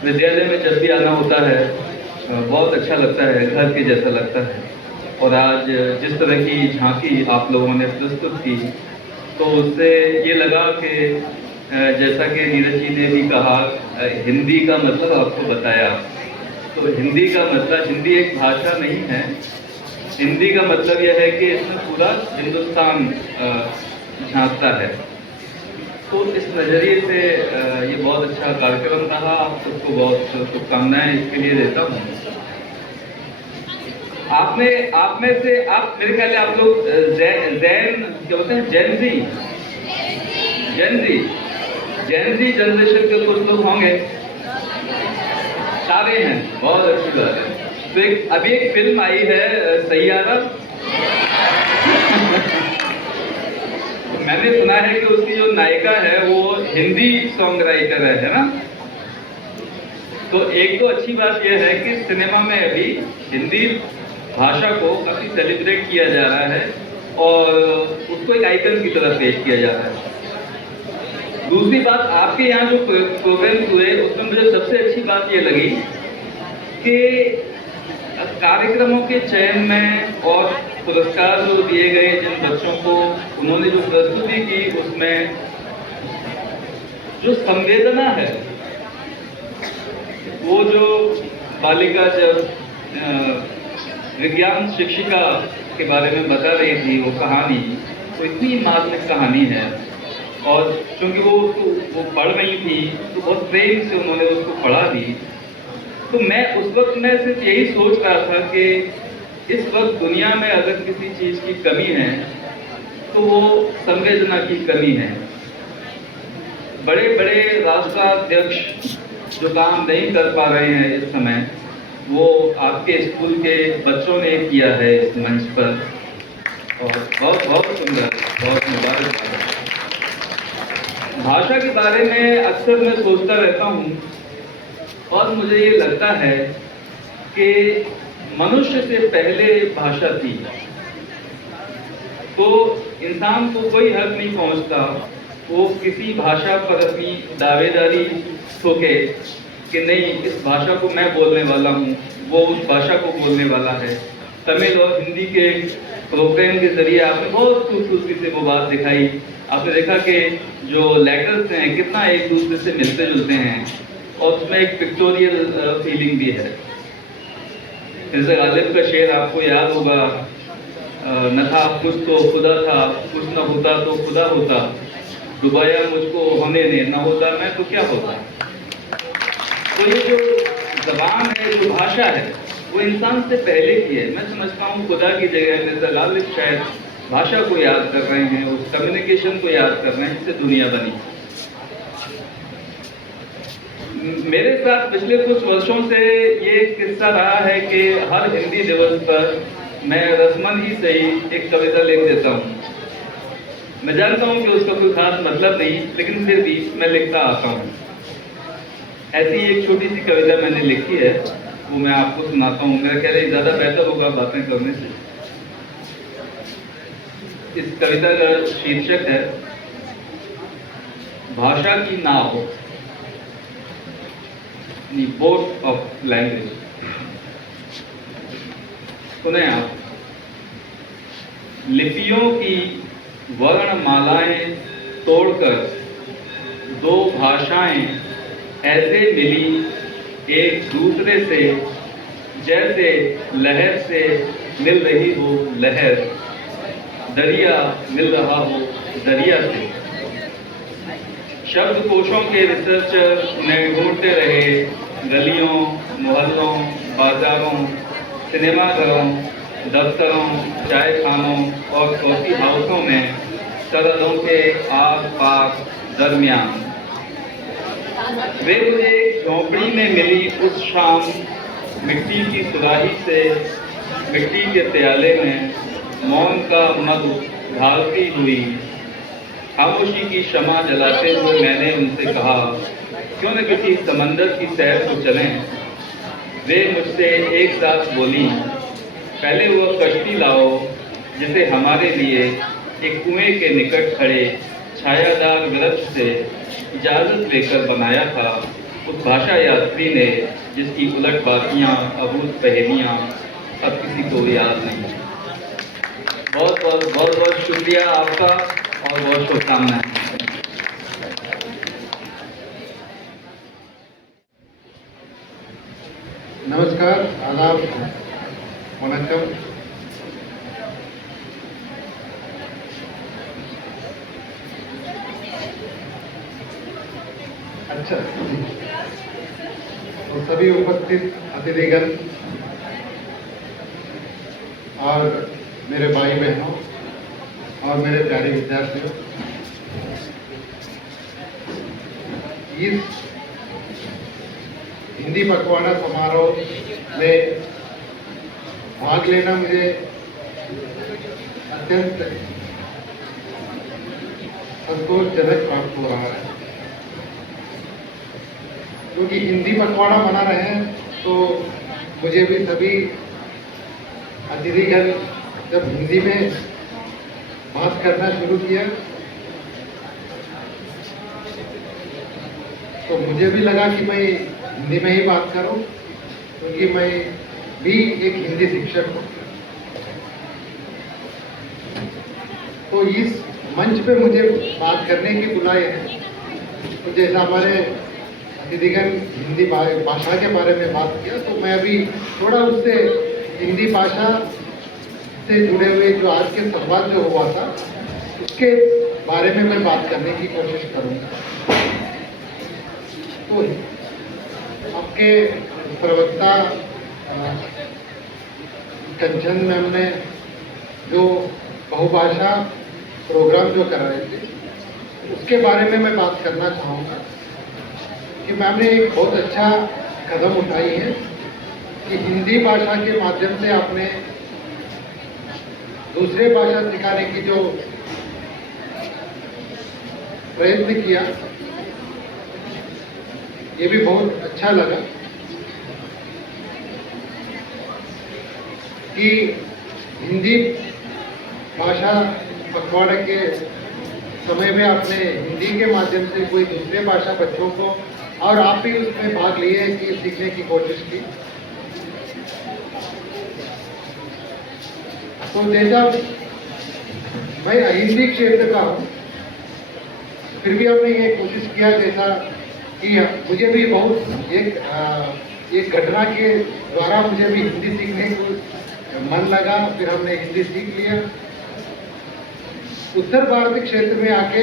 विद्यालय में जब भी आना होता है बहुत अच्छा लगता है, घर के जैसा लगता है। और आज जिस तरह की झांकी आप लोगों ने प्रस्तुत की, तो उससे ये लगा कि जैसा कि नीरज जी ने भी कहा, हिंदी का मतलब आपको बताया। तो हिंदी का मतलब, हिंदी एक भाषा नहीं है। हिंदी का मतलब यह है कि इसमें पूरा हिंदुस्तान झांकता है। तो इस नज़रिए से ये बहुत अच्छा कार्यक्रम रहा। आप सबको बहुत शुभकामनाएं इसके लिए देता हूँ। आप में से, आप मेरे ख्याल में आप लोग जैन क्या बोलते हैं, जेन जी जनरेशन के कुछ लोग होंगे, सारे हैं, बहुत अच्छी बात है। तो अभी एक फिल्म आई है सैयारा, मैंने सुना है कि उसकी जो नायिका है वो हिंदी सॉन्ग राइटर है ना। तो एक तो अच्छी बात यह है कि सिनेमा में अभी हिंदी भाषा को काफी सेलिब्रेट किया जा रहा है और उसको एक आइकन की तरह पेश किया जा रहा है। दूसरी बात, आपके यहाँ जो प्रोग्राम हुए उसमें मुझे सबसे अच्छी बात ये लगी कि कार्यक्रमों के चयन में और पुरस्कार जो दिए गए जिन बच्चों को, उन्होंने जो प्रस्तुति की उसमें जो संवेदना है, वो जो बालिका जब विज्ञान शिक्षिका के बारे में बता रही थी, वो कहानी तो इतनी मार्मिक कहानी है। और क्योंकि वो पढ़ रही थी तो बहुत प्रेम से उन्होंने उसको पढ़ा दी। तो मैं उस वक्त में सिर्फ यही सोच रहा था कि इस वक्त दुनिया में अगर किसी चीज़ की कमी है तो वो संवेदना की कमी है। बड़े बड़े राष्ट्राध्यक्ष जो काम नहीं कर पा रहे हैं इस समय, वो आपके स्कूल के बच्चों ने किया है इस मंच पर, और बहुत बहुत सुंदर, बहुत मुबारक। भाषा के बारे में अक्सर मैं सोचता रहता हूँ और मुझे ये लगता है कि मनुष्य से पहले भाषा थी। तो इंसान को कोई हक नहीं पहुंचता वो किसी भाषा पर अपनी दावेदारी ठोके कि नहीं, इस भाषा को मैं बोलने वाला हूँ, वो उस भाषा को बोलने वाला है। तमिल और हिंदी के प्रोग्राम के जरिए आपने बहुत खूबसूरती से वो बात दिखाई। आपने देखा कि जो लेटर्स हैं कितना एक दूसरे से मिलते जुलते हैं और उसमें एक पिक्टोरियल फीलिंग भी है। मिर्ज़ा गालिब का शेर आपको याद होगा, न था कुछ तो खुदा था, कुछ न होता तो खुदा होता, डुबाया मुझको होने ने, न होता मैं तो क्या होता। तो ये जो ज़बान है, जो भाषा है, वो इंसान से पहले की है। मैं समझता हूँ खुदा की जगह मिर्ज़ा गालिब शायद भाषा को याद कर रहे हैं, उस कम्युनिकेशन को याद कर रहे हैं जिससे दुनिया बनी। मेरे साथ पिछले कुछ वर्षों से ये किस्सा रहा है कि हर हिंदी दिवस पर मैं रस्मन ही सही एक कविता लिख देता हूँ। मैं जानता हूँ कि उसका कोई खास मतलब नहीं, लेकिन फिर भी मैं लिखता आता हूँ। ऐसी एक छोटी सी कविता मैंने लिखी है, वो मैं आपको सुनाता हूँ। मेरा ख्याल है ज़्यादा बेहतर होगा बातें करने से। इस कविता का शीर्षक है भाषा की नाव, बोट ऑफ लैंग्वेज। सुने आप। लिपियों की वर्णमालाएं तोड़कर दो भाषाएं ऐसे मिली एक दूसरे से, जैसे लहर से मिल रही हो लहर, दरिया मिल रहा हो दरिया से। शब्दकोशों के रिसर्चर उन्हें ढूंढते रहे गलियों, मोहल्लों, बाजारों, सिनेमाघरों, दफ्तरों, चाय खानों और कॉफी हाउसों में, सरहदों के आस पास दरमियान। वे मुझे एक झोंपड़ी में मिली उस शाम, मिट्टी की सुराही से मिट्टी के प्याले में मौन का मधु ढालती हुई। खामोशी की शमा जलाते हुए मैंने उनसे कहा, क्यों न किसी समंदर की सैर को चलें। वे मुझसे एक साथ बोली, पहले वह कश्ती लाओ जिसे हमारे लिए एक कुएं के निकट खड़े छायादार वृक्ष से इजाज़त लेकर बनाया था उस भाषा यात्री ने, जिसकी उलट बातियाँ, अबूझ पहेलियाँ अब किसी को याद नहीं। बहुत बहुत शुक्रिया आपका और बहुत शुभकामनाएं। नमस्कार, आदाब, वनक्कम। अच्छा, तो सभी उपस्थित अतिथिगण और मेरे भाई बहनों और मेरे प्यारे विद्यार्थियों, इस हिंदी पखवाड़ा समारोह में भाग लेना मुझे अत्यंत संतोषजनक प्राप्त हो रहा है, क्योंकि हिंदी पखवाड़ा मना रहे हैं तो मुझे भी सभी अतिथिगण जब हिंदी में बात करना शुरू किया तो मुझे भी लगा कि मैं हिंदी में ही बात करूं, क्योंकि मैं भी एक हिंदी शिक्षक हूं। तो इस मंच पे मुझे बात करने की बुलाए हैं, तो जैसा हमारे अतिथिगण हिंदी भाषा के बारे में बात किया, तो मैं अभी थोड़ा उससे हिंदी भाषा से जुड़े हुए जो आज के संवाद जो हुआ था उसके बारे में मैं बात करने की कोशिश करूंगा। तो आपके प्रवक्ता कंचन मैम ने जो बहुभाषा प्रोग्राम जो कराए थे उसके बारे में मैं बात करना चाहूँगा कि मैम ने एक बहुत अच्छा कदम उठाई है कि हिंदी भाषा के माध्यम से आपने दूसरे भाषा सिखाने की जो प्रयत्न किया, ये भी बहुत अच्छा लगा कि हिंदी भाषा पखवाड़ा के समय में आपने हिंदी के माध्यम से कोई दूसरे भाषा बच्चों को, और आप भी उसमें भाग लिए कि सीखने की कोशिश की। तो जैसा मैं हिंदी क्षेत्र का हूँ, फिर भी हमने ये कोशिश किया जैसा कि मुझे भी बहुत एक एक घटना के द्वारा मुझे भी हिंदी सीखने को मन लगा, फिर हमने हिंदी सीख लिया। उत्तर भारतीय क्षेत्र में आके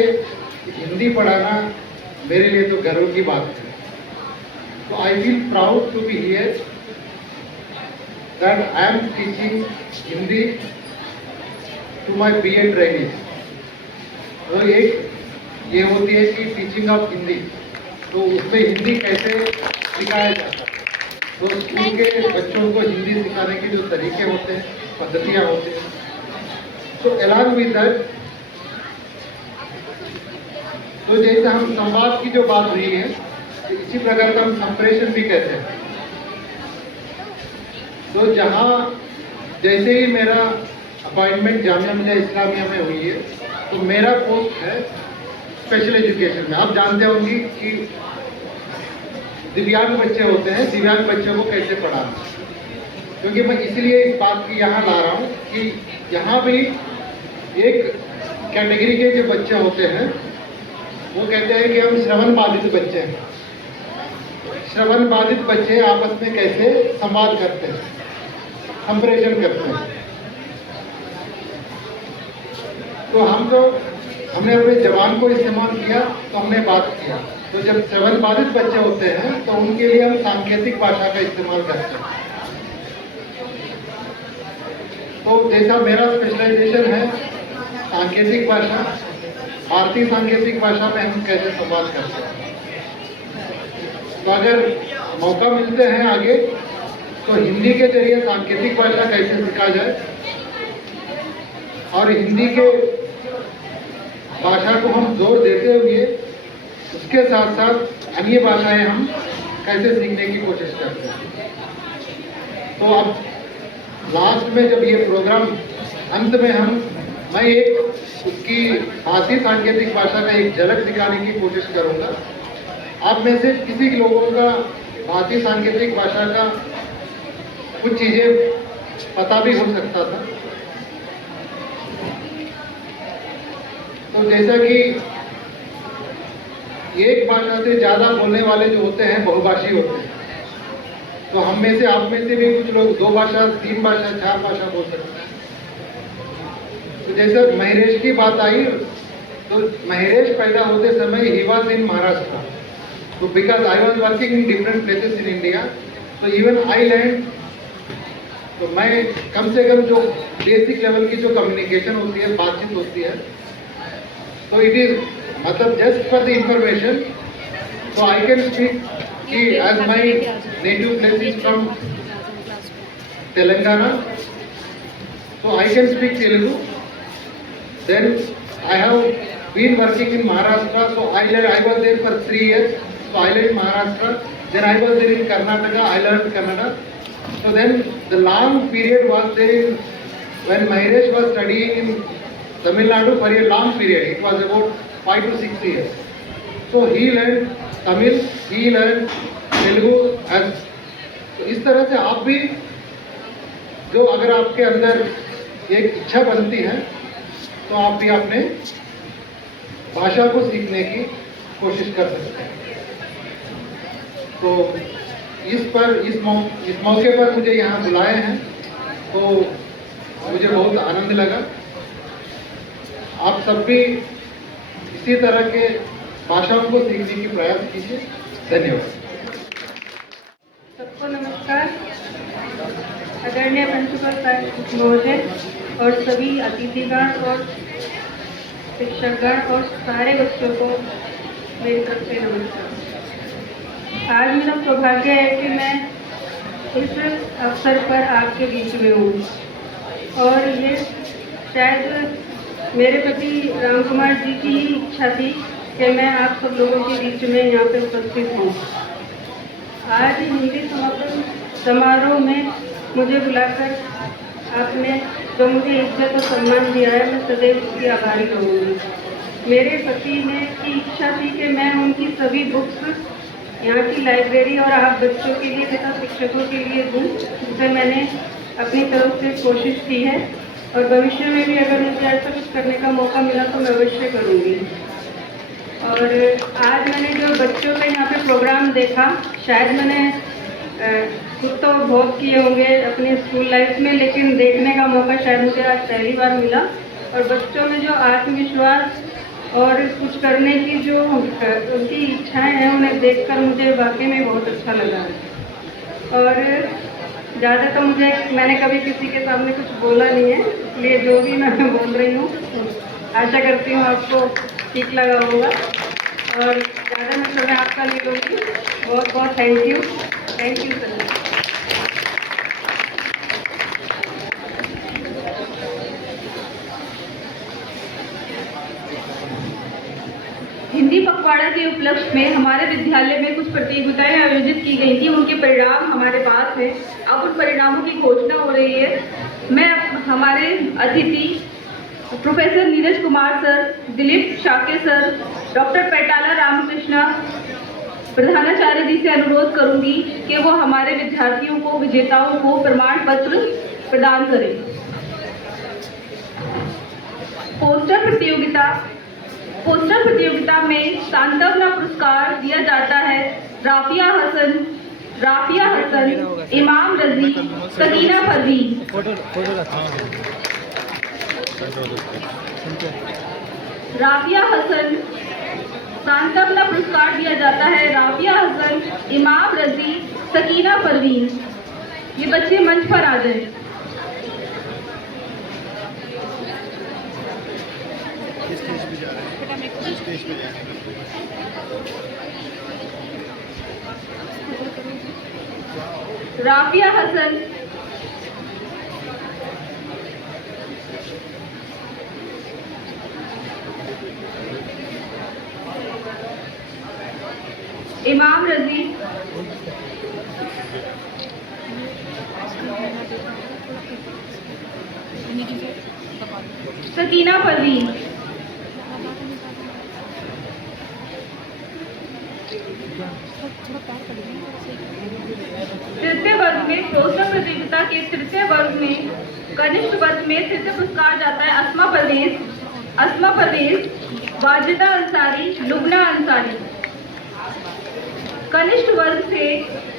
हिंदी पढ़ाना मेरे लिए तो गर्व की बात है। तो I feel proud to be here that I am teaching Hindi to my BA training. तो एक ये होती है कि टीचिंग ऑफ हिंदी, तो उसमें हिंदी कैसे सिखाया जाता है। तो स्कूल के बच्चों को हिंदी सिखाने के जो तरीके होते हैं, पद्धतियाँ होती हैं, तो अलॉन्ग विद दैट, तो जैसे हम संवाद की जो बात हुई है, तो इसी प्रकार का हम संप्रेषण भी कहते हैं। तो जहाँ जैसे ही मेरा अपॉइंटमेंट जामिया मिलिया इस्लामिया में हुई है, तो मेरा पोस्ट है स्पेशल एजुकेशन में। आप जानते होंगे कि दिव्यांग बच्चे होते हैं, दिव्यांग बच्चों को कैसे पढ़ाना। क्योंकि मैं इसलिए इस बात की यहाँ ला रहा हूँ कि यहाँ भी एक कैटेगरी के जो बच्चे होते हैं, वो कहते हैं कि हम श्रवण बाधित बच्चे हैं। श्रवण बाधित बच्चे आपस में कैसे संवाद करते हैं, संप्रेषण करते हैं। तो हमने अपने जवान को इस्तेमाल किया, तो हमने बात किया। तो जब श्रवण बाधित बच्चे होते हैं, तो उनके लिए हम सांकेतिक भाषा का इस्तेमाल करते हैं। तो जैसा मेरा स्पेशलाइजेशन है सांकेतिक भाषा, भारतीय सांकेतिक भाषा में हम कैसे संवाद करते हैं। तो अगर मौका मिलते हैं आगे, तो हिंदी के जरिए सांकेतिक भाषा कैसे सीखा जाए और हिंदी के भाषा को हम जोर देते हुए उसके साथ साथ अन्य भाषाएं हम कैसे सीखने की कोशिश करते हैं। तो अब लास्ट में जब ये प्रोग्राम अंत में मैं एक उसकी भारतीय सांकेतिक भाषा का एक झलक दिखाने की कोशिश करूंगा। आप में से किसी लोगों का भारतीय सांकेतिक भाषा का कुछ चीजें पता भी हो सकता था। तो जैसा कि एक भाषा से ज्यादा बोलने वाले जो होते हैं बहुभाषी होते हैं। तो हम में से, आप में से भी कुछ लोग 2 भाषा, 3 भाषा, 4 भाषा बोल सकते हैं। तो जैसे महेश की बात आई, तो महेश पैदा होते समय ही वॉज इन महाराष्ट्र। तो because I was working in different places in India, तो इवन आई लर्न, तो मैं कम से कम जो बेसिक लेवल की जो कम्युनिकेशन होती है, बातचीत होती है, तो इट इज मतलब जस्ट फॉर द इंफॉर्मेशन, तो आई कैन स्पीक कि as my native place is from Telangana, so I can speak Telugu. Then I have been working in Maharashtra, so I was there for 3 years. So I learned Maharashtra. Then I was there in Karnataka. I learned Kannada. So then the long period was there when Mahesh was studying in Tamil Nadu for a long period. It was about 5 to 6 years. So he learned Tamil. He learned Telugu. तो इस तरह से आप भी, जो अगर आपके अंदर एक इच्छा बनती है, तो आप भी अपने भाषा को सीखने की कोशिश कर सकते हैं। तो इस मौके पर मुझे यहाँ बुलाए हैं, तो मुझे बहुत आनंद लगा। आप सब भी इसी तरह के भाषाओं को सीखने की प्रयास कीजिए। धन्यवाद। सबको नमस्कार। आदरणीय प्रिंसिपल साहब महोदय और सभी अतिथिगण और शिक्षकगण और सारे बच्चों को मेरी तरफ से नमस्कार। आज मेरा सौभाग्य है कि मैं इस अवसर पर आपके बीच में हूँ और ये शायद मेरे पति राम कुमार जी की ही इच्छा थी कि मैं आप सब लोगों के बीच में यहाँ पे उपस्थित हूँ। आज हिंदी समापन समारोह में मुझे बुलाकर आपने जो मुझे इज्जत और सम्मान दिया है, मैं सदैव उसकी आभारी रहूँगी। मेरे पति ने की इच्छा थी कि मैं उनकी सभी बुक्स यहाँ की लाइब्रेरी और आप बच्चों के लिए तथा शिक्षकों के लिए दूँ, जिसे मैंने अपनी तरफ से कोशिश की है और भविष्य में भी अगर मुझे ऐसा कुछ करने का मौका मिला तो मैं अवश्य करूँगी। और आज मैंने जो बच्चों का यहाँ पे प्रोग्राम देखा, शायद मैंने खुद तो बहुत किए होंगे अपने स्कूल लाइफ में, लेकिन देखने का मौका शायद मुझे आज पहली बार मिला। और बच्चों में जो आत्मविश्वास और कुछ करने की जो उनकी इच्छाएं हैं, उन्हें देखकर मुझे वाकई में बहुत अच्छा लगा। और ज़्यादा तो मैंने कभी किसी के सामने कुछ बोला नहीं है, इसलिए जो भी मैं बोल रही हूँ आशा करती हूँ आपको ठीक लगा होगा। और ज़्यादा मैं समय आपका नहीं लूँगी। बहुत बहुत थैंक यू सर। हिंदी पखवाड़ा के उपलक्ष्य में हमारे विद्यालय में कुछ प्रतियोगिताएं आयोजित की गई थी। उनके परिणाम हमारे पास हैं। अब उन परिणामों की घोषणा हो रही है। मैं हमारे अतिथि professor Neeraj Kumar sir, Dilip Shake sir, doctor Paitala Ramakrishna प्रधानाचार्य जी से अनुरोध करूंगी कि वो हमारे विद्यार्थियों को, विजेताओं को प्रमाण पत्र प्रदान करें। पोस्टर प्रतियोगिता में सांत्वना पुरस्कार दिया जाता है राफिया हसन, इमाम रजी, सकीना परवीन। राफिया हसन, सांत्वना पुरस्कार दिया जाता है राफिया हसन, इमाम रजी, सकीना परवीन। ये बच्चे मंच पर आ जाएं। राफिया हसन, इमाम रजी, सकीना परवीन। तृतीय वर्ग में पोस्टर प्रतियोगिता के तृतीय वर्ग में कनिष्ठ वर्ग में तृतीय पुरस्कार जाता है अस्मा परवेज, वाजिदा अंसारी, लुबना अंसारी। कनिष्ठ वर्ग से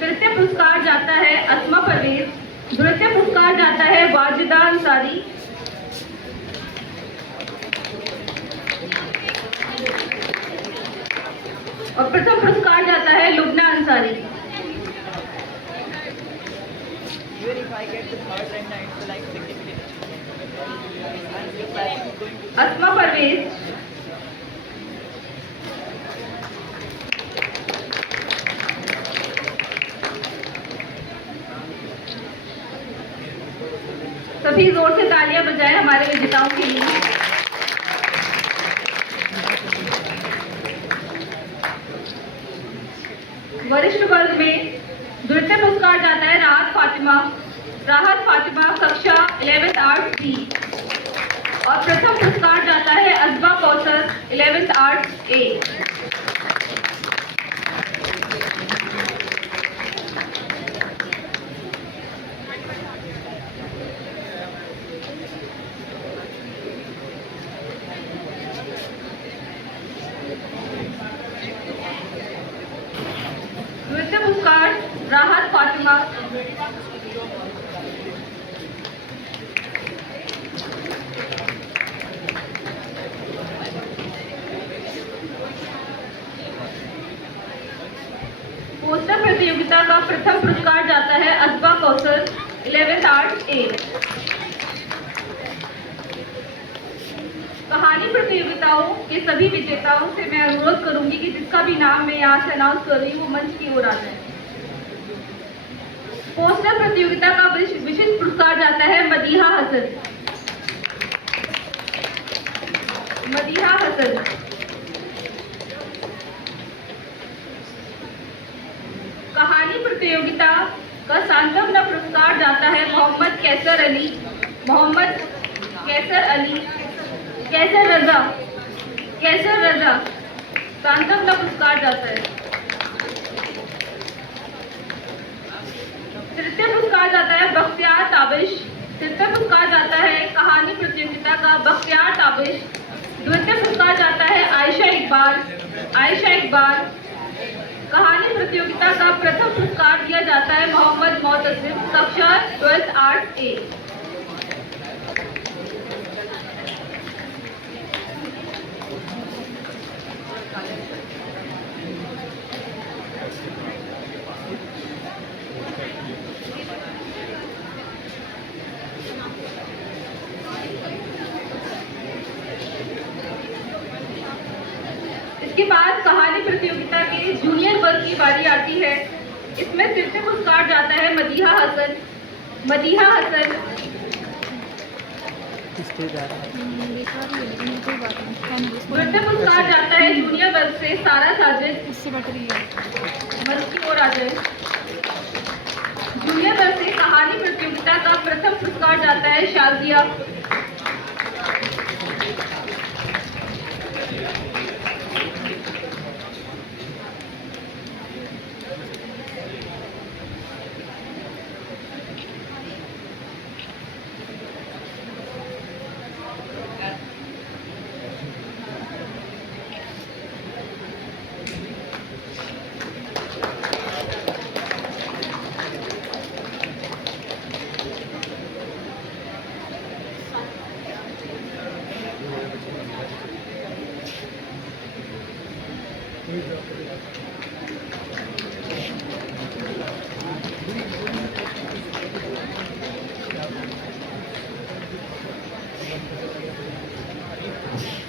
तृतीय पुरस्कार जाता है अस्मा परवेज, द्वितीय पुरस्कार जाता है वाजिदा अंसारी, और प्रथम पुरस्कार जाता है लुबना अंसारी। अस्मा परवेज, सभी जोर से तालियां बजाएं हमारे विजेताओं के लिए। वरिष्ठ वर्ग में द्वितीय पुरस्कार जाता है राहत फातिमा कक्षा 11th आर्ट्स बी, और प्रथम पुरस्कार जाता है अजबा कौसर 11th आर्ट्स ए। द्वितीय पुरस्कार राहत फातिमा, पोस्टर प्रतियोगिता का प्रथम पुरस्कार जाता है अजबा कौसर 11th आर्ट्स ए। कहानी प्रतियोगिताओं के सभी विजेताओं से मैं अनुरोध करूंगी कि जिसका भी नाम मैं यहाँ से अनाउंस कर रही हूँ वो मंच की ओर आ जाए। पोस्टर प्रतियोगिता का विशिष्ट पुरस्कार जाता है मदीहा हसन। कहानी प्रतियोगिता का सांत्वना पुरस्कार जाता है मोहम्मद कैसर रजा, सांत्वना पुरस्कार जाता है। तृतीय पुरस्कार जाता है बख्तियार ताबिश। तृतीय पुरस्कार जाता है कहानी प्रतियोगिता का बख्तियार ताबिश। द्वितीय पुरस्कार जाता है आयशा इकबाल। कहानी प्रतियोगिता का प्रथम पुरस्कार दिया जाता है मोहम्मद मोतसिम, कक्षा 12th आर्ट्स ए। इसके बाद कहानी प्रतियोगिता के जूनियर वर्ग की बारी आती है। इसमें तृतीय पुरस्कार जाता है मदीहा हसन। द्वितीय पुरस्कार जाता है जूनियर वर्ग से सारा साजिद। मंच की ओर आ जाए। जूनियर वर्ग से कहानी प्रतियोगिता का प्रथम पुरस्कार जाता है शाजिया।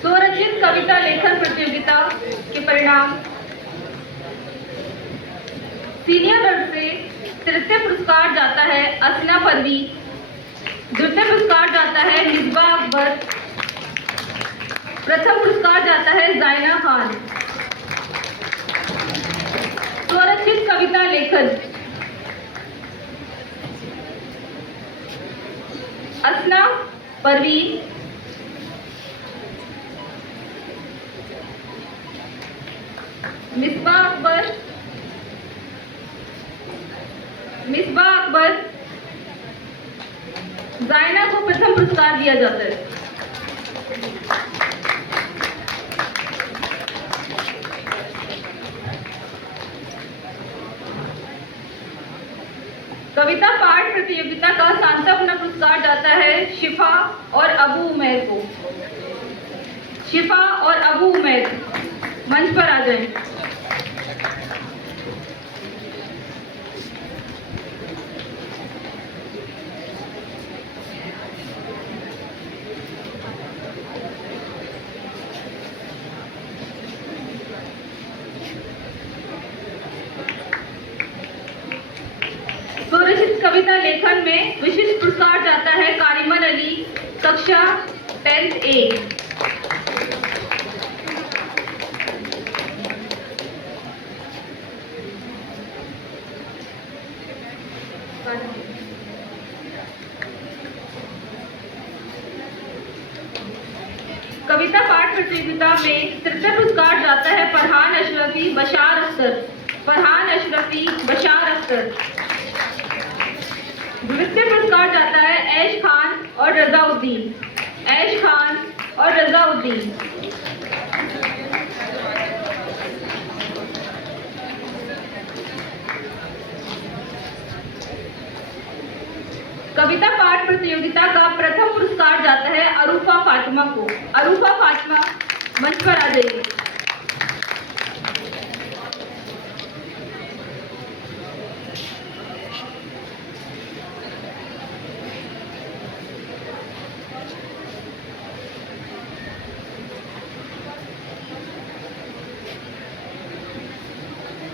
स्वरचित कविता लेखन प्रतियोगिता के परिणाम। सीनियर वर्ग से तृतीय पुरस्कार जाता है असना परवीन। द्वितीय पुरस्कार जाता है मिसबा अकबर। प्रथम पुरस्कार जाता है जायना खान। स्वरचित कविता लेखन। असना परवीन, मिसबा अकबर, जायना को प्रथम पुरस्कार दिया जाता है। कविता पाठ प्रतियोगिता का सांत्वना पुरस्कार जाता है शिफा और अबू उमैर को। शिफा और अबू उमैर मंच पर आ जाएं। स्वरचित कविता लेखन में विशिष्ट पुरस्कार जाता है कारिमन अली, कक्षा 10th A। कविता पाठ प्रतियोगिता में तृतीय पुरस्कार जाता है फरहान अशरफी बशार अख्तर। द्वितीय पुरस्कार जाता है ऐश खान और रजाउद्दीन। कविता पाठ प्रतियोगिता का प्रथम पुरस्कार जाता है अरूफा फातिमा को। अरूफा फातिमा मंच पर आ जाइए।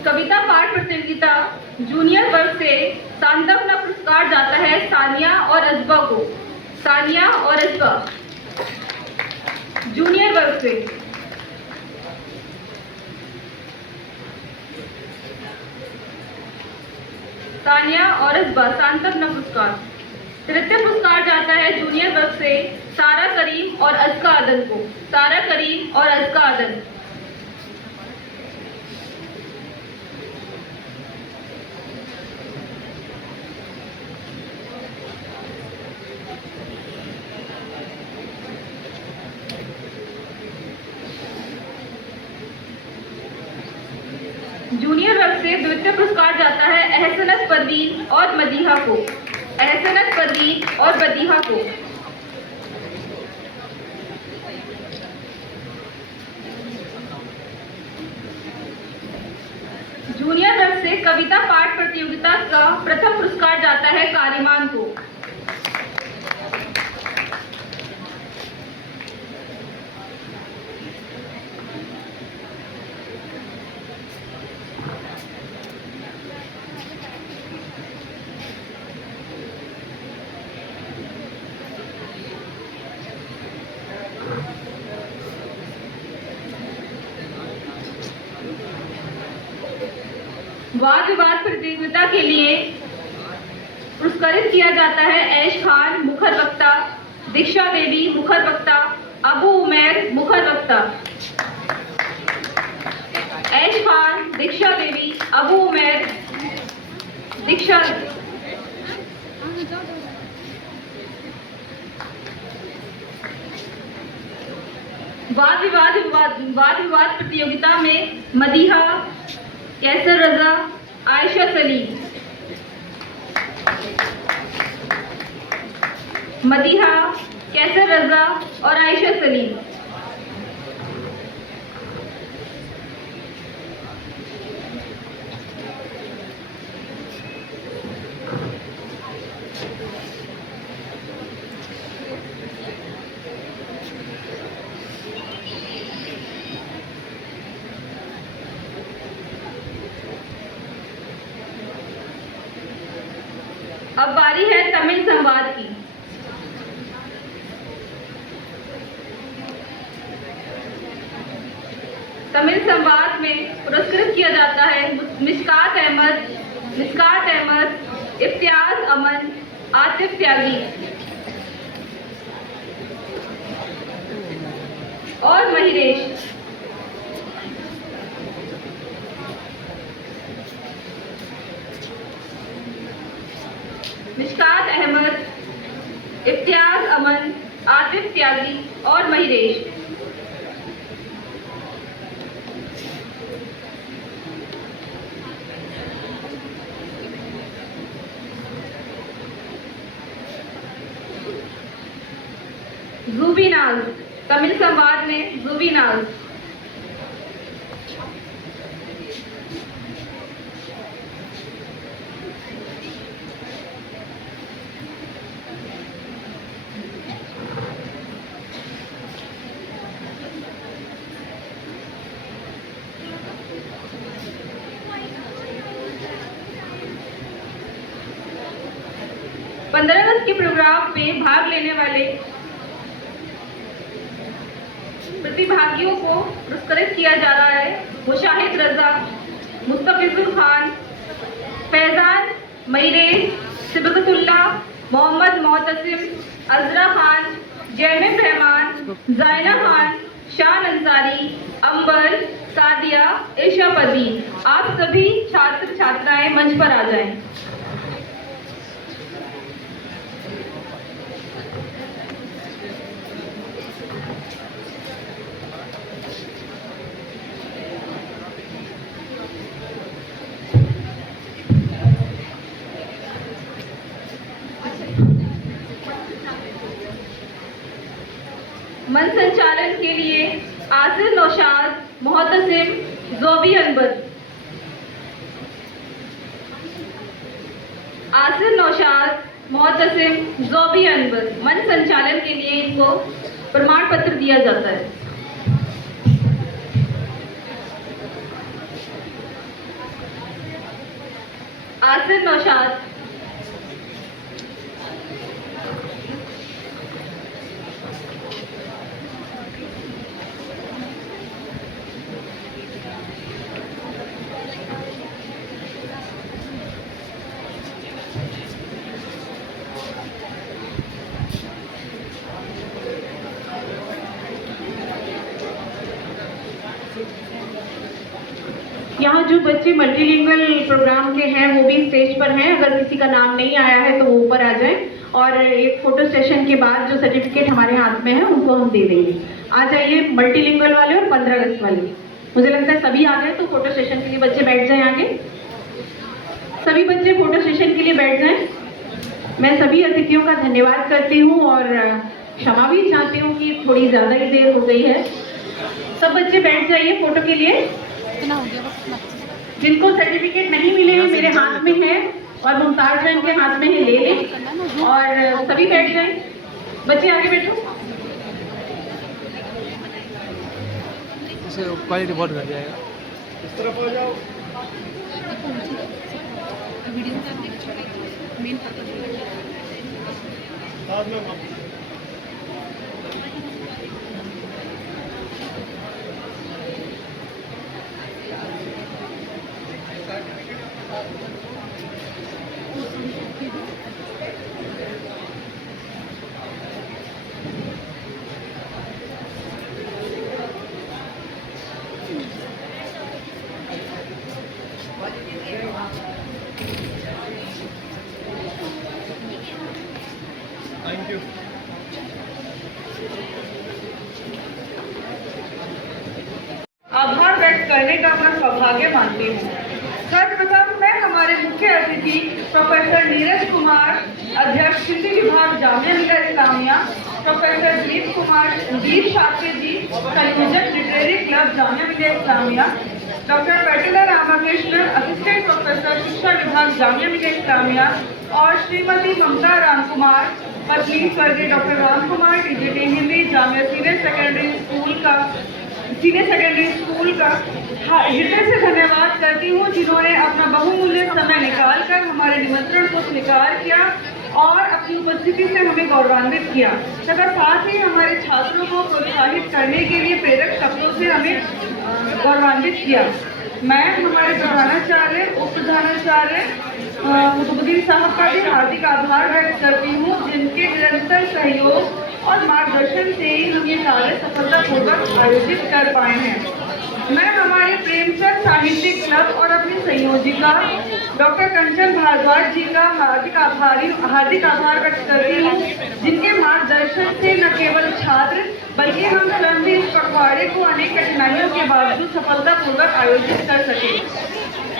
कविता पाठ प्रतियोगिता जूनियर वर्ग से सांत्वना पुरस्कार जाता है सानिया और अजबा को। जूनियर वर्ग से। सानिया और अजबा सांत्वना पुरस्कार। तृतीय पुरस्कार जाता है जूनियर वर्ग से सारा करीम और अज़का अदन। जूनियर वर्ग से द्वितीय पुरस्कार जाता है एहसनत परवीन और मदीहा को। एहसनत परवीन और मदीहा को। जूनियर वर्ग से कविता पाठ प्रतियोगिता का प्रथम पुरस्कार जाता है कारिमान को। वाद विवाद प्रतियोगिता के लिए पुरस्कृत किया जाता है ऐश खान मुखर वक्ता, दीक्षा देवी मुखर वक्ता, अबू उमैर मुखर वक्ता। ऐश खान, दीक्षा देवी, अबू उमैर, दीक्षा। वाद विवाद प्रतियोगिता में मदीहा, कैसर रजा, आयशा सलीम। मदीहा, कैसर रजा और आयशा सलीम। अब बारी है तमिल संवाद की। तमिल संवाद में पुरस्कृत किया जाता है मिस्कात अहमद, इफ्तियाज अमन, आतिफ त्यागी और महिरेश। मिस्कात अहमद, इफ्तियाज अमन, आतिफ त्यागी और महिरेश। जूबीनाज, तमिल संवाद में जूबीनाज। अगस्त के प्रोग्राम में भाग लेने वाले प्रतिभागियों को पुरस्कृत किया जा रहा है मुशाहिद रजा, मुस्तफिजुल खान, फैजान मईरेज, सिबगतुल्ला, मोहम्मद मोहतसिम, अजरा खान, जैमिब रहमान, जायना खान, शान अंसारी, अंबर, सादिया, ईशा परवीन। आप सभी छात्र छात्राएं मंच पर आ जाएं। मंच संचालन के लिए आसिर नौशाद, मोहतसिम, जोबी अनबर। आसिर नौशाद, मोहतसिम, जोबी अनबर। मंच संचालन के लिए इनको प्रमाण पत्र दिया जाता है। आसिर नौशाद, यहाँ जो बच्चे मल्टीलिंगुअल प्रोग्राम के हैं वो भी स्टेज पर हैं। अगर किसी का नाम नहीं आया है तो वो ऊपर आ जाए और एक फोटो सेशन के बाद जो सर्टिफिकेट हमारे हाथ में है उनको हम दे देंगे। आ जाइए मल्टीलिंगुअल वाले और 15 अगस्त वाले। मुझे लगता है सभी आ गए, तो फोटो सेशन के लिए बच्चे बैठ जाएं आगे। सभी बच्चे फोटो सेशन के लिए बैठ जाएं। मैं सभी अतिथियों का धन्यवाद करती हूँ और क्षमा भी चाहती हूँ कि थोड़ी ज़्यादा ही देर हो गई है। सब बच्चे बैठ जाइए फोटो के लिए। जिनको सर्टिफिकेट नहीं मिले हैं मेरे हाथ में है और मुमताज बहन के हाथ में है, ले लें और सभी बैठ जाएं। बच्चे आगे बैठो। क्वालिटी बहुत घट जाएगा। इस तरफ आ जाओ। Thank you. आभार व्यक्त करने का मैं सौभाग्य मानती हूँ। सर्वप्रथम मैं हमारे मुख्य अतिथि प्रोफेसर नीरज कुमार, अध्यक्ष हिंदी विभाग जामिया मिलिया इस्लामिया, प्रोफेसर दिलीप कुमार दीप शास्त्री जी, संयोजक literary club Jamia Millia Islamia, doctor पेटला रामाकृष्ण, असिस्टेंट प्रोफेसर शिक्षा विभाग जामिया मिलिया इस्लामिया और श्रीमती ममता रामकुमार, पत्नी स्वर्गीय doctor Ramkumar TGT Hindi Jamia senior secondary school का हृदय से धन्यवाद करती हूँ, जिन्होंने अपना बहुमूल्य समय निकालकर हमारे निमंत्रण को स्वीकार किया और अपनी उपस्थिति से हमें गौरवान्वित किया तथा साथ ही हमारे छात्रों को प्रोत्साहित करने के लिए प्रेरक शब्दों से हमें गौरवान्वित किया। मैं हमारे प्रधानाचार्य, उप प्रधानाचार्य कुतुबुद्दीन साहब का भी हार्दिक आभार व्यक्त करती हूँ, जिनके निरंतर सहयोग और मार्गदर्शन से ही हम ये कार्य सफलतापूर्वक आयोजित कर पाए हैं। मैं हमारे प्रेमचंद साहित्यिक क्लब और अपनी संयोजिका डॉक्टर कंचन भारद्वाज जी का हार्दिक आभार व्यक्त करती हूँ, जिनके मार्गदर्शन से न केवल छात्र बल्कि हम स्वयं भी इस पखवाड़े को अनेक कठिनाइयों के बावजूद सफलतापूर्वक आयोजित कर सके।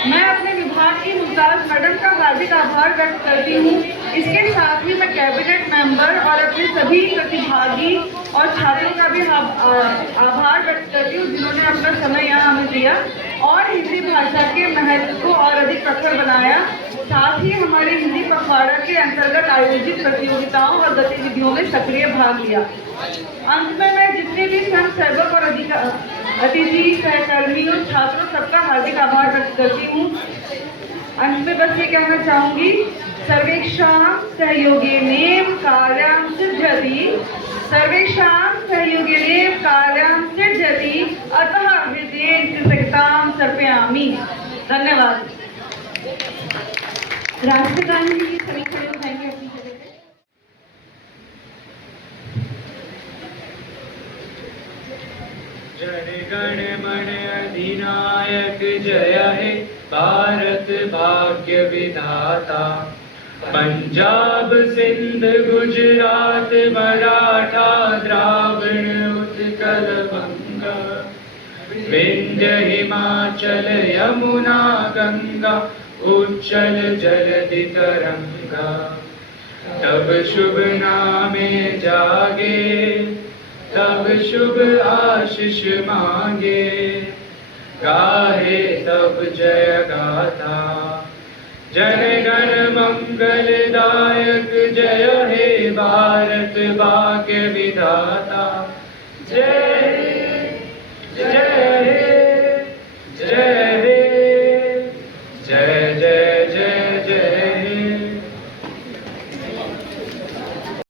मैं अपने विभाग की मुमताज मैडम का हार्दिक आभार व्यक्त करती हूँ। इसके साथ ही मैं कैबिनेट मेंबर और अपने सभी प्रतिभागी और छात्रों का भी आभार व्यक्त करती हूँ, जिन्होंने अपना समय यहाँ हमें दिया और हिंदी भाषा के महत्व को और अधिक प्रखर बनाया। साथ ही हमारे हिंदी पखवाड़ा के अंतर्गत आयोजित प्रतियोगिताओं और गतिविधियों में सक्रिय भाग लिया। अंत में मैं जितने भी संघ सेवक और अतिथि सहकर्मियों छात्रों सबका हार्दिक आभार व्यक्त करती हूँ। अंत में बस ये कहना चाहूंगी, सर्वेषां सहयोगेनेव कार्यं सिद्ध्यति, सर्वेषां सहयोगेनेव कार्यं सिद्ध्यति, अतः हृदयेन कृतज्ञतां समर्पयामि। धन्यवाद। राष्ट्रगान के लिए सभी खड़े हो जाएंगे अपनी जगह पे। जय गण मन अधिनायक जय हे भारत भाग्य विधाता, पंजाब सिंध गुजरात मराठा द्राविड़ उत्कल बंगा, विंध्य हिमाचल यमुना गंगा उच्चल जलधि तरंगा, तब शुभ नामे जागे तब शुभ आशीष मांगे, गाहे तब जय गाथा, जन गण मंगलदायक जय हे भारत भाग्य विधाता।